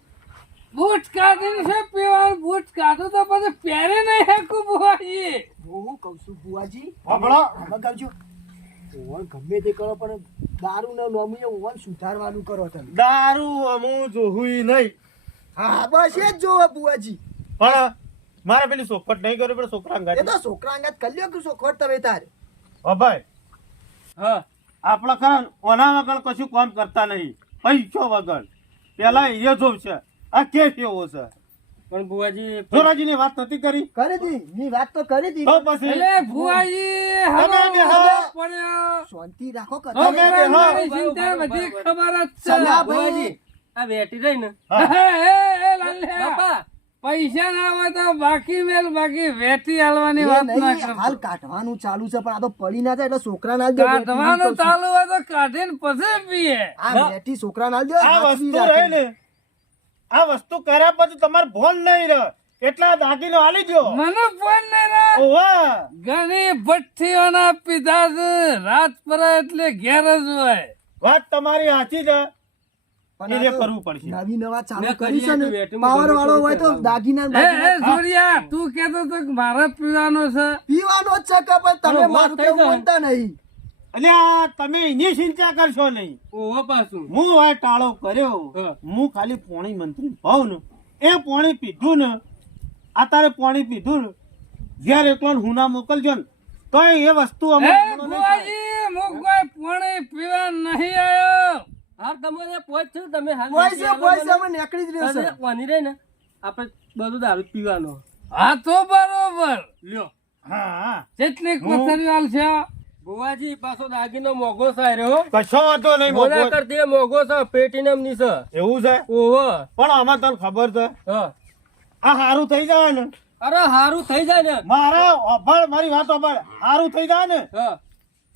બૂટ કાઢીને છે પીવાનું બૂટ કાઢું તો પછી પહેરે નહીં હેકું બુવાજી હું કહું છું ભુવાજી હોભળો આમાં કહું ઓવન ગમે તે કરો પણ દારૂ ના નોમીએ ઓવન સુધારવાનું કરો તમે દારૂ અમું જોવું નહીં હા બસ એ જ જોવો ભુવાજી પણ મારે પેલી સોખવટ નહીં કરવી પડે છોકરા એ અંગાત તો છોકરા અંગાત કલ્યો કે છોકરો તમે તારે હો ભાઈ હા આપણા ખરા ઓના વગર કશું કામ કરતા નહીં પૈસો વગર પેલા એ જોબ છે આ કે કેવો છે પણ બુવાજી ધોરાજીની વાત નથી કરી કરી દી ની વાત તો કરી દી તો પછી એટલે ભુવાજી તમે હવે બેહો. પડ્યો શાંતિ રાખો કે તમે બેહો. મારી ચિંતા બધી ખબર જ છે સલાહ બુવાજી આ બેઠી રહી ને હા. હે, લાલ્યા. બાપા પૈસા ના હોય તો બાકી મેલ બાકી વેઠી હાલવાની એ વાત ના નહીં, કરતો હાલ કાઢવાનું ચાલુ છે પણ આ તો પડી ના જાય એટલે છોકરા ના દે કાઢવાનું ચાલુ હોય તો કાઢીને પછી પીએ આ બેટી છોકરા ના દે આ વસ્તુ રહે ને આ વસ્તુ કર્યા પછી તમારે ભોન નહીં રહે એટલા દાગીનો આલી દો મને ફોન નહીં રે ઓવા ઘણી ભઠ્ઠીઓના પીધા છે રાત પડે એટલે ઘેર જ હોય વાત તમારી સાચી છે પણ એને આ તો કરવું પડશે નવી નવા ચાલુ મેં કરી કરી છે હતું, ને બેટીમાં પાવર બધું વાળો હોય તો કરવાનું. દાગીના હે સૂર્યા તું કેતો તો કે મારે પીવાનો છે પીવાનો જ છે કે પણ તમે અરે, મારું વાત થઈ કેવું જાય. માનતા નહીં એટલે આ તમે એની ચિંતા કરશો નહીં ઓહો પાછું હું આ ટાળો કર્યો હા. હું ખાલી પોણી મંત્રી ભાવ ને એ પોણી પીધું ને આ તારે પોણી પીધું ને ઘેર એકલો હુના મોકલજો ને તો એ વસ્તુ હે અમારે હમણાં નહીં થાય. બુઆજી હું કોઈ પાણી પીવા નહીં આવ્યો હાર તમારે પહોંચ છે તમે હાલ કોઈ છે અમે નીકળી જ રહ્યો છે વાની રહી ને આપણે બધું દારૂ જ પીવાનો હા તો બરોબર લ્યો હા હા જેટલી કોથળી હાલશે બુવાજી પાછો દાગીનો મોગો સાર્યો કશો વાંધો નહીં મોના મોગો. કરતી મોગો છે પેટી નામની છે એવું છે ઓહો પણ આમાં તને ખબર છે હા આ હારું થઈ જાય ને અરે હારું થઈ જાય ને મારા અભળ મારી વાત અભળ હારું થઈ જાય ને હા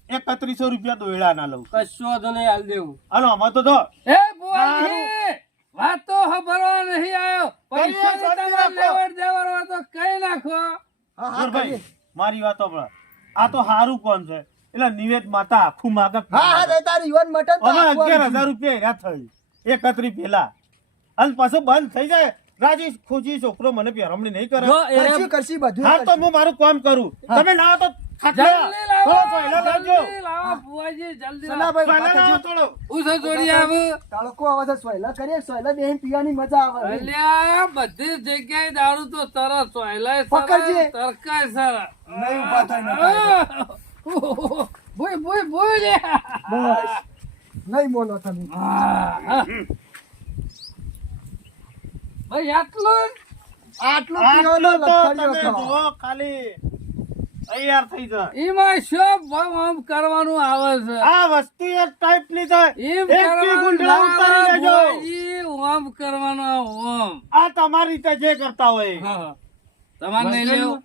3100 રૂપિયા દોયડા ના લઉં કશો વાંધો નહીં હાલ દેવું અને આમાં તો જો હે બુઆજી વાતો ખબરવા નહીં આવ્યો પૈસા શાંતિ તમારે રાખો. લેવડ દેવડ હોય તો કઈ નાખો હા હા ભાઈ કરીએ. મારી વાત અભળ આ તો હારું કોણ છે એટલે નિવેદ માતા આખું માગક હા હા તો તારી યુવાન મટન તો હવે આપવાનું. 11,000 રૂપિયા હેરા થઈ 31 પેલા અને પાછું બંધ થઈ જાય રાજી ખુશી છોકરો મને પહેરમણી નહીં કરે જો એને કરશી કરશી બધું હા તો હું મારું કામ કરું તમે ના તો ખાટલા જલ્દી લાવો. થોડો સોયલો લાવજો. જલ્દી લાવો ભુવાજી, જલ્દી લાવો. સનાભાઈ સોયલો ઉભા લાવો થજો. થોડો. ઉસો જોડી આવું. તડકો આવે છે સોયલા કરીએ સોયલા બેહીને પીવાની મજા આવે અલ્યા બધી જગ્યાએ દારૂ તો સરસ સોયલાય પકડજે. સરસ તરકાય સરસ નહીં ઉભા થાય, નહીં થાય. બોય બોય બોય લે બસ નહીં બોલો તમે ભાઈ આટલું આટલું આટલું પીવાનો તો લથડીઓ તમે ખાઓ. જુઓ ખાલી તૈયાર થઈ જાય. એમાં શું ભાવ આમ કરવાનું આવે છે આ વસ્તુ એક ટાઈપ ની થાય. એમ એક બી ગુંડળા ઉતારી લેજો. ઓમ કરવાનું આ ઓમ આ તમારી રીતે જે કરતા હોય હા. તમારે નહીં લેવું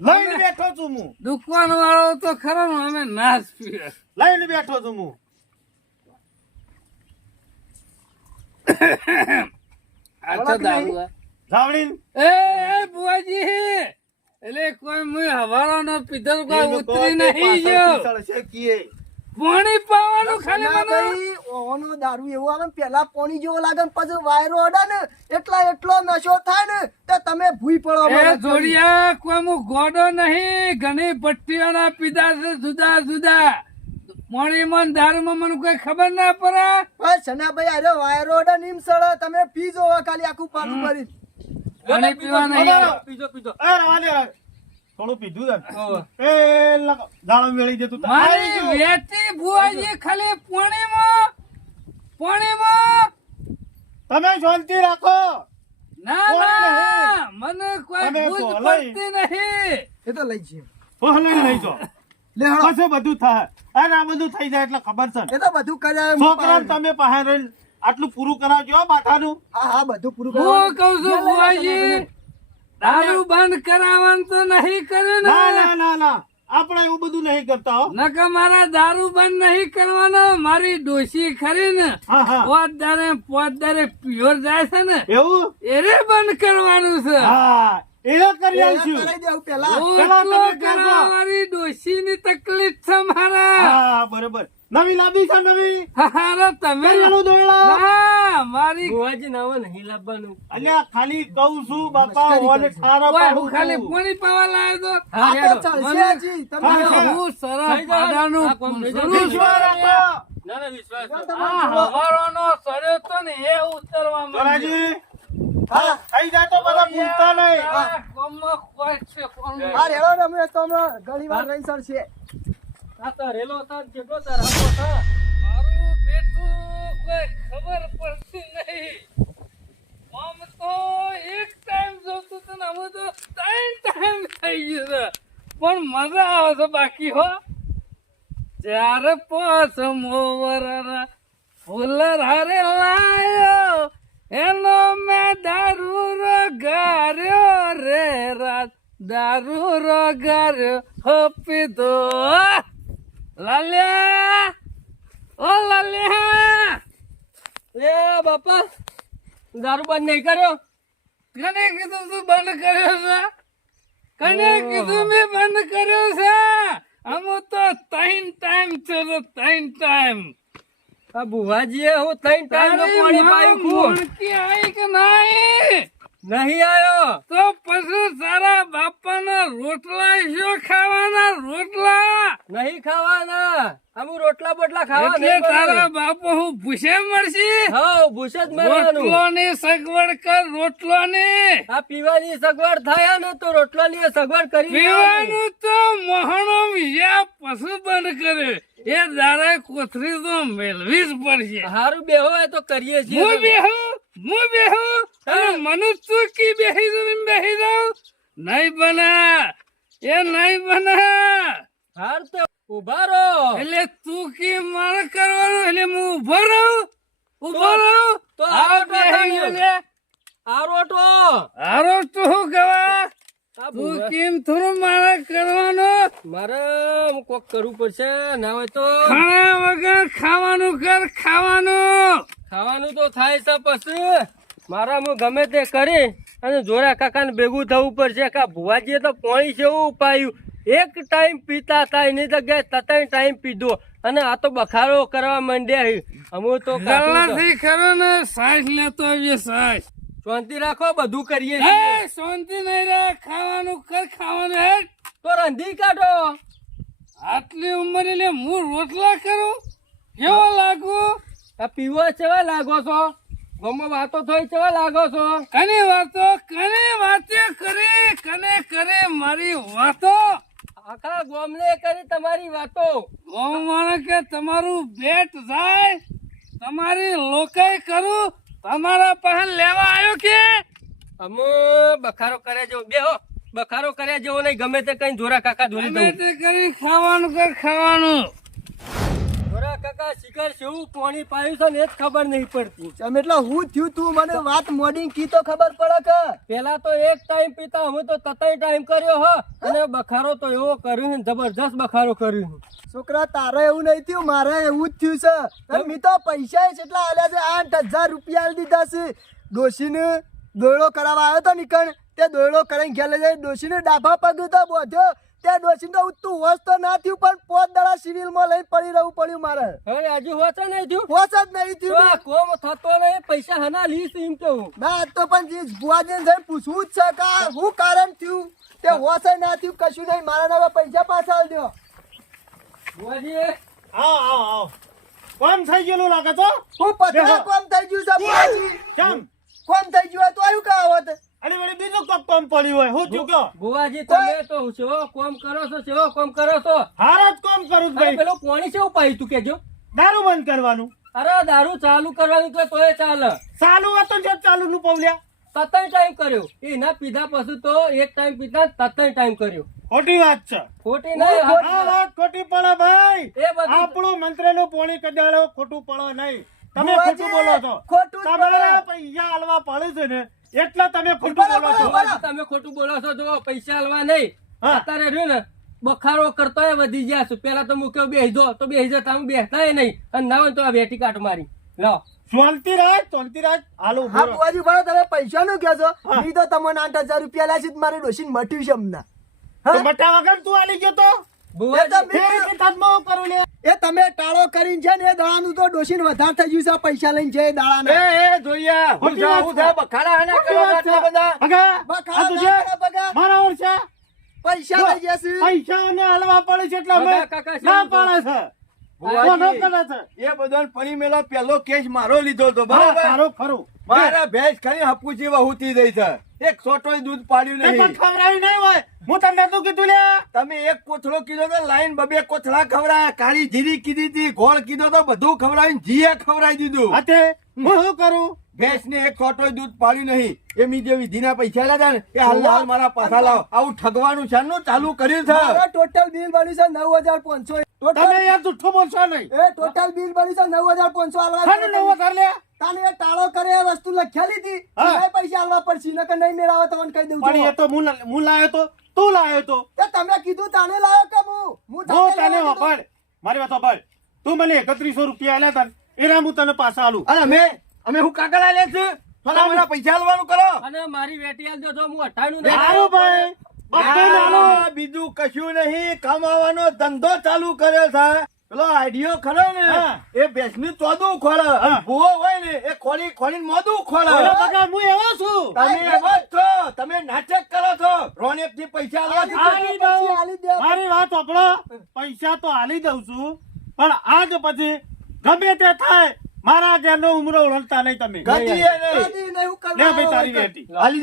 લઈને બેઠો છું હું. દુકાન વાળો તો ખરો ને અમે નાશ પીએ લઈને બેઠો છું હું. આછો દારૂ આ. જાવડીને એ બુઆજી એટલે કોઈ મુય હવારો નો પીધો કોઈ ઉતરી નહીં ગયો સળસે કીએ. પાણી પાવાનું ખાલી મને સનાભાઈ, ઓનો દારૂ એવો આવે ને પેલા પોણી જેવો લાગે ને પછી વાયરો અડે ને એટલો નશો થાય ને તો તમે ભૂઈ પડો એ મને. જોડિયા કોઈ હું ગોડો નહીં ઘણી ભટ્ટીઓના પીધા છે જુદા જુદા પાણીમાં ને દારૂમાં મને કોઈ ખબર ના પડે બસ સનાભાઈ અરે વાયરો અડે નીમ સળે તમે પી જોવો ખાલી આખું પાલું ભરી પાણી પીવા નહીં પીજો પીજો એ રવા દે રવા દે. થોડું પીધું ને ઓહો. એ દાડો મેળી દેતું તો. મારી વેતી ભુવાજી ખાલી પાણીમાં તમે શાંતિ રાખો. ના કોઈ ના મને કોઈ તમે ભૂજ બોલાય. પડતી નહીં એ તો લઈ છે પહોલે લઈ જાઓ. લે હળો. પછી બધું થાય. અને આ બધું થઈ જાય એટલે ખબર છે ને. એ તો બધું કર્યા એમ છોકરાને પાડે. તમે પાસે રહીને આટલું પૂરું કરાવજો હો માથાનું. હા બધું પૂરું હું કરવાનું. કઉ છું લે, લે, લે, ભુવાજી દારૂ બંધ કરાવવાનું તો નહીં કર્યું ના ને ના ના ના આપણે એવું બધું નહીં કરતા હો. નકર મારા દારૂ બંધ નહીં કરવાનો મારી ડોશી ખરી ને હા હા પોતદારે પ્યોર જાય છે ને એવું એને બંધ કરવાનું છે હા એ કરી એ આવીશું. કરાઈ દેવું પેલા પેલા ઓટલો તમે કરજો. કરવા મારી ડોશીની તકલીફ છે મારા હા બરોબર નવી લાવી છે નવી હારા તમે કરિયાણું દોયડા. ના મારી ભુવાજી નાવા નહીં લાવવાનું અલ્યા ખાલી કહું છું બાપા ઓને ઠારા ઓય, હું પાડું ખાલી છું. પાણી પાવા લાવ્યો તો આ તો ચાલશે મને- હજી. તમે હા, જાઓ. હા. હું સરસ થઈ જાય. પાડાનું આ કોમ થઈ જાય. પૂંછડું વિશ્વાસ છું. રાખો. ના ના વિશ્વાસ છે. આ હવારોનો સર્યો તો ને એ ઉતરવા માંડ્યો. જોરાજી હા થઈ જાય તો બધા ભૂલતા નહીં. આ ગામમાં કોઈ છે કોણ? હા રેડો ને અમે તો હમણાં ઘણી વાર રહી સરશે આ તો રેલો તાર જેટલો તાર હાથો થા. મારું બેઠું કોઈ ખબર પડતી નહીં આમ તો એક ટાઈમ જોતું હતું ને હવે તો 3 ટાઈમ થઈ ગયું છે પણ મજા આવે છે બાકી હો જ્યારે પોસમો વરરા ફૂલ હારે લાયો એનો મેં દારૂ રગાર્યો રે રાત દારૂ રગાર્યો હો પીધો લાલ્યા ઓ લાલ્યા લે બાપા દારૂ બંધ નહીં કર્યો કને કીધું તું બંધ કર્યો છે કને કીધું મેં બંધ કર્યો છે અમુ તો 3 ટાઈમ છે 3 ટાઈમ આ ભુવાજીએ હું 3 ટાઈમ નું પાણી પાયું ખું. મણકી આવી કે નહીં નહીં આયો તો પછી સારા બાપાના રોટલા શું ખાવાના રોટલા નહીં ખાવાના અમુ રોટલા બોટલા ખાવા એટલે નહીં તારા બનાવે. બાપો હું ભૂસે મળશે હા ભૂસે જ મરવાનું. રોટલોની સગવડ કર રોટલોની આ પીવાની સગવડ થાય ને તો રોટલાની સગવડ કરી દેવાની. પીવાનું તો મોહણો યા પશુ બંધ કરે એ દારા કોથરી તો મેળવી જ પડશે હારું બેહો એ તો કરીએ છીએ હું બેહું અને મનુષ્ય કી બેહી જાઉં નહીં બના એ નહીં બના હાર તો ઉભા રહો. એટલે તું કી મારે કરવાનું એટલે હું ઉભો રહું તો આ આ બેહી રોટો લે આ રોટો હારો તું ગવા આ તું ભુવા- કેમ થોડું મારે કરવાનું મારે હું કોક કરવું પડશે ના હોય તો ખાણા વગર ખાવાનું કર ખાવાનું તો થાય છે પછી મારા હું ગમે તે કરી અને જોરા કાકાને ભેગું થવું પડશે કે આ ભુવાજીએ તો પાણી છે એવું ઉપાયું એક ટાઈમ પીતા હતા એની જગ્યાએ 3 ટાઈમ પીધો અને આ તો બખારો કરવા માંડ્યા અમુ તો કાઢું તો. ગળાથી ખરો ને સાસ લેતો આવીએ સાસ શાંતિ રાખો બધું કરીએ છીએ. એ શાંતિ નહીં રે ખાવાનું કર ખાવાનું હેડ તો રંધી કાઢો આટલી ઉંમરે લે હું રોટલા કરું કેવો લાગુ? આ પીવો ચેવા લાગો છો? ગામમાં વાતો થઈ ચેવા લાગો છો? કને વાતો કને કરે મારી વાતો? આખા ગામને કરી તમારી વાતો. માણે કે તમારું બેટ જાય તમારી લોકાઈ કરું તમારા પાસે લેવા આવ્યો કે અમે બખારો કરે જેવો બેહો, બખારો કર્યા જેવો નહીં. ગમે તે કઈ જોરા કાકા ધોરી ગમે દઉં. તે કરી ખાવાનું કર ખાવાનું. જોરા કાકા શિખર શેવું પાણી પાયું છે ને એ જ ખબર નહીં પડતી. તમે એટલે હું થયું તું મને વાત મોડી કી તો ખબર પડે કે પેલા તો એક ટાઈમ પીતા અમે તો તતાઈ ટાઈમ કર્યો હો, અને બખારો તો એવો કર્યો ને જબરજસ્ત બખારો કર્યો. છોકરા તારે એવું નહીં થયું મારે એવું જ થયું છે અને મેં તો પૈસા કેટલા આલ્યા છે 8,000 રૂપિયા આલી દીધા છે. ડોશીને દોયડો કરાવવા આવ્યો તો નીકળ તે દોયડો કરીને ઘેર લઈ જાય. ડોશીને ડાભા પગ તો બોધ્યો ત્યાં ડોશીને તો ઉઠતું હોશ તો ના થયું પણ 5 દાડા સિવિલમાં લઈને પડી રહેવું પડ્યું મારે. હવે હજુ હોશે નહીં થયું? હોશ જ નહીં તો થયું. આ કોમ થતો નહીં, પૈસા હના લીસ એમ કેવું. ના આજ તો પણ જે ભુવાજીને જઈને પૂછવું જ છે કે આ શું કારણ થયું તે હોશ જ ના થયું કશું નહીં. મારા નવા પૈસા પાછા આલ દો. બુઆજી, આવો કોમ થઈ ગયેલું લાગે તો હું પથરા કોમ થઈ ગયું છે ભુવાજી. કેમ કોમ થઈ ગયું હોય તો આવ્યું કા આવત અરે વળી બીજું કોક કોમ પડ્યું હોય હું થયું કયો બુઆજી તમે તો સેવો કોમ કરો છો, સેવો કોમ કરો છો. હારા જ કોમ કરું અરે ભાઈ પેલો પોણી કેવું પાયું તું કેજો? દારૂ બંધ કરવાનું અરે દારૂ ચાલુ કરવાનું તો તોય ચાલે. ચાલુ હતું જે ચાલુ નું પવલ્યા તતય ટાઈમ કર્યો. એના પીધા પછી તો એક ટાઈમ પીધા તતય ટાઈમ કર્યો. ખોટી વાત છે ખોટી નહીં. આ વાત ખોટી પડે ભાઈ. એ બધું આપણું મંત્ર નું પોણી કદાળો ખોટું પડે નહીં. તમે બુઆજી, ખોટું બોલો છો. ખોટું જ તમારા પૈસા આલવા પડે છે ને એટલે તમે ખોટું બોલો છો. બુઆજી, તમે ખોટું બોલો છો. જો પૈસા આલવા નહીં, હા. અત્યારે રહ્યું ને બખારો કરતોય વધી ગયા છું. પેલા તો મૂક્યો બેસજો તો બેસજો, તમે બેસતાય નહીં અને ના હોય તો આ વેટી કાટ મારી લાવ. શાંતિ રાખ હાલો હા બોલો. બુવાજી ભણો તમે પૈસા નું કહો છો ઈ તો તમને 8,000 રૂપિયા લાસી મારી ડોશીને મટ્યું છે હમણાં. તો બટા વગર તું આલી ગયો તો બુઆજી, ફેર કે તાજમાં હું કરું લે એ તમે ટાળો કરીને છે ને એ દાડાનું તો ડોશીને વધારે થઈ ગયું છે પૈસા લઈને છે એ દાડાના. જોયા ખોટી વાત છે. બખાડા હાના ખોટી કરવા વાત છે. આટલા બધા? ભગા, બખાડા આ તું ના છે? કરો બગા. મારા ઓર છે પૈસા લઈ જશે. પૈસાઓને હાલવા પડે છે એટલે અમે બધા કાકા છે. ના પાડે છે બુઆજી, કોનો કરે છે? એ બધાને પડી મેલો પહેલો કેસ મારો લીધો હતો હા, બરાબર. ખરું, ખરું. મારા ભેંસ ખાલી હપુચી વહુતી દઈ છે. એક સોટોય દૂધ પાડ્યું તે પણ નહીં. ખવડાવ્યું નહીં હોય હું તમને નતું કીધું લે તમે એક કોથળો કીધો તો લાઈન બબે કોથળા ખવડાયા. કાળી જીરી કીધી હતી, ગોળ કીધો તો બધું ખવડાવીને જીએ ખવડાવી દીધું. હાથે હું શું કરું ભેંસ ને એક સોટોય દૂધ પાડ્યું નહીં. એમની જે વિધિના પૈસા લેતા ને એ હાલ મારા પાછા લાવ. આવું ઠગવાનું શાનું ચાલુ કર્યું છે? મારા ટોટલ બિલ બન્યું છે 9,500. તમે ટોટલ યાર જુઠ્ઠું બોલશો નહીં એ ટોટલ બિલ બન્યું છે 9,500 ખાને નવો કર લે તાને એ ટાળો કરે એ વસ્તુ લખેલી હતી હા. એ પૈસા આલવા પડશે નકર નહીં મેળાવે તમને કહી દઉં પણ એ છું. તો હું લાયો તો તું લાયો તો એ તમે કીધું તાને લાયો કે હું હું જાતે તને લાવ્યો કીધું. વાપર મારી વાત વાપર તું મને 3100 રૂપિયા આલ્યા તા ને, એના હું તને પાછા આલું અને અમે હું કાગળ લે છે મારા પૈસા આલવાનું કરો. અને મારી વેટી આલજો જો હું 98 સારું ભાઈ બધું આલું. આ બીજું કશું નહીં, કમાવાનો ધંધો ચાલુ કર્યો છે. પેલો આઈડિયો ખરો ને હા. એ ભેંસનું ચોદું ખોળે. હા. ભૂવો હોય ને એ ખોલીને મોઢું ખોળે. બોલો બગા, હું એવો છું તમે એવા જ છો. તમે નાટક કરો છો. રોનેપથી પૈસા આલવા આલી દઉં. પછી આલી દે. મારી વાત સાંભળો પૈસા તો આલી દઉં છું પણ આજ પછી ગમે તે થાય મારા ઘરનો ઉમરો ઓળખતા નહીં તમે ગતિએ નહીં. કદી નહીં હું કરવા લે ભાઈ આવ્યો તારી હોય વેટી આલી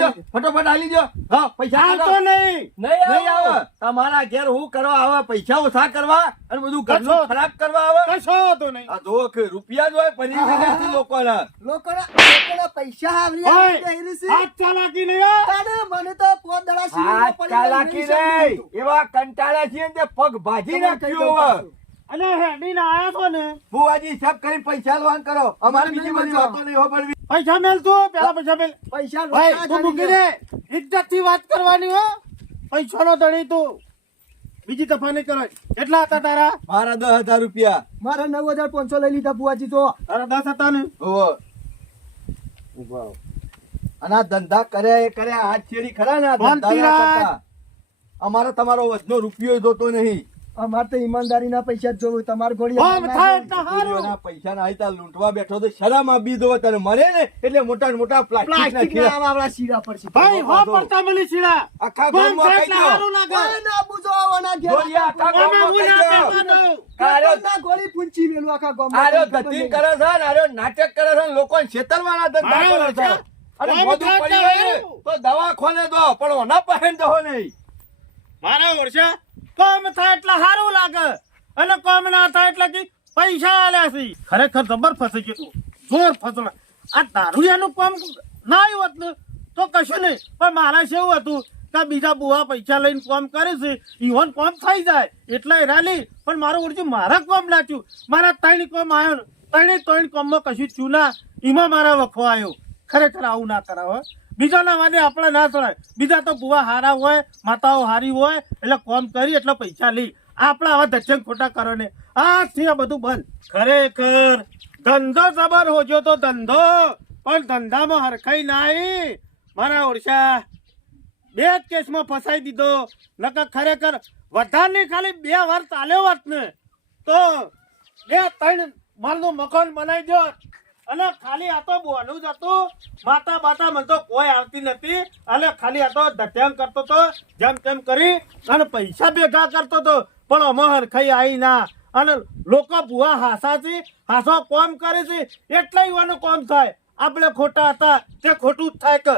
દો ફટોફટ આલી દો. હા પૈસા આવતો કાઢો. નહીં નહીં આવે. તમારા ઘેર હું કરવા આવે? પૈસા ઓછા કરવા અને બધું ઘરનું કશો. ખરાબ કરવા આવે? કશો હતો નહીં આ જો કે રૂપિયા જ હોય પરી છે લોકોના. લોકોના પૈસા આવરી ઓય, આવી ગયેલી છે. હાથ ચાલાકી નહીં હો. તાને મને તો 5 દાડા સિવિલમાં હાથ પડી ચાલાકી ગયેલી છે. નહીં. એવા કંટાળ્યા છીએ ને તે પગ ભાજી નાખ્યું હવે. અને હેડીને આયા છો ને બુવાજી સબ કરી પૈસા લેવાનું કરો. અમારે બીજી બધી વાતો નહીં હોભળવી. પૈસા મેલ તું પેલા પૈસા મેલ પૈસા ભાઈ રોકડા તું મૂકી દે ઇજ્જત થી વાત કરવાની હો પૈસાનો ધણી તું બીજી તફા નહીં કરવાની કેટલા હતા તારા મારા 10,000 રૂપિયા. મારા 9,500 લઈ લીધા બુવાજી તો તારા 10 હતા ને ઓહો. ઉભા રહો. અને આ ધંધા કર્યા એ કર્યા હાથ છેડી ખરા ને આ ધંધા શાંતિ ના રાખ. કરતા. અમારે તમારો વધનો રૂપિયો જોતો નહીં. અમારે તો ઈમાનદારીના પૈસા જ જોવું તમારે ગોળી કોમ થાય એટલે હારું. પૂરીઓના પૈસા ના આયતા લૂંટવા બેઠો તો શરમ આપી દો તને મરે ને એટલે મોટા ને મોટા પ્લાસ્ટિક પ્લાસ્ટિક ના આપણા શીરા પડશે ભાઈ હો પડતા મને શીલા આખા કોમ ગામમાં થાય કહી એટલે દો. હારું લાગે ઓય ના બુજો આવવાના ઘેર ગોળિયા આખા અમે ગામમાં હું કહી ના દો. કહેતો દઉં. આર્યો ના ગોળી પૂંચી મેલું આખા ગામમાં. આર્યો ધતીંગ કરે છે ને આર્યો નાટક કરે છે ને લોકોને છેતરવાના ધંધા હા, કરે છે. અને કોમ મોઢું થાય પડી એટલે હોય ને હારું. તો દવાખાને દો પણ ઓના પહેન દો નહીં. મારા વર્ષે કોમ થાય એટલે સારું લાગે અને કોમ ના થાય એટલે કે પૈસા આલ્યા છે ખરેખર જબર ફસાઈ ગયું તું. જોર ફસણા આ દારૂડિયાનું કોમ ના આવ્યું હોત ને તો કશું નહીં પણ મારા છે એવું હતું કે બીજા બુવા પૈસા લઈને કોમ કરે છે ઈવન કોમ થઈ જાય એટલે રાલી પણ મારું ઓળખ્યું મારા કોમ નાચ્યું મારા ત્રણ કોમ આવ્યો ને ત્રણ કોમમાં કશું થયું ના એમાં મારા વખો આવ્યો ખરેખર આવું ના કરાવો બીજાના વાદે આપણે ના ચડાય બીજા તો બુવા હારા હોય માતાઓ હારી હોય એટલે કોમ કરી એટલે પૈસા લઈ આપણે આવા ધચ્ચન ખોટા કરો ને આજથી આ બધું બંધ ખરેખર ધંધો જબર હોજો તો ધંધો પણ ધંધામાં હરખાઈ નાઈ મારા ઓરસા 2 કેસમાં ફસાઈ દીધો નકર ખરેખર વધારે ખાલી 2 વાર ચાલ્યો હોત ને તો 2-3 માળનું મકાન બનાવી દો અને ખાલી આ તો બોલું જ હતું માતા બાતા મને તો કોઈ આવતી નથી અને ખાલી આ તો ધત્યાંગ કરતો તો જેમ તેમ કરી અને પૈસા ભેગા કરતો તો પણ અમે હરખાઈ આવી ના અને લોકો ભૂવા હાસા છે હાસો કોમ કરે છે એટલે એવાનું કોમ થાય આપણે ખોટા હતા તે ખોટું જ થાય કે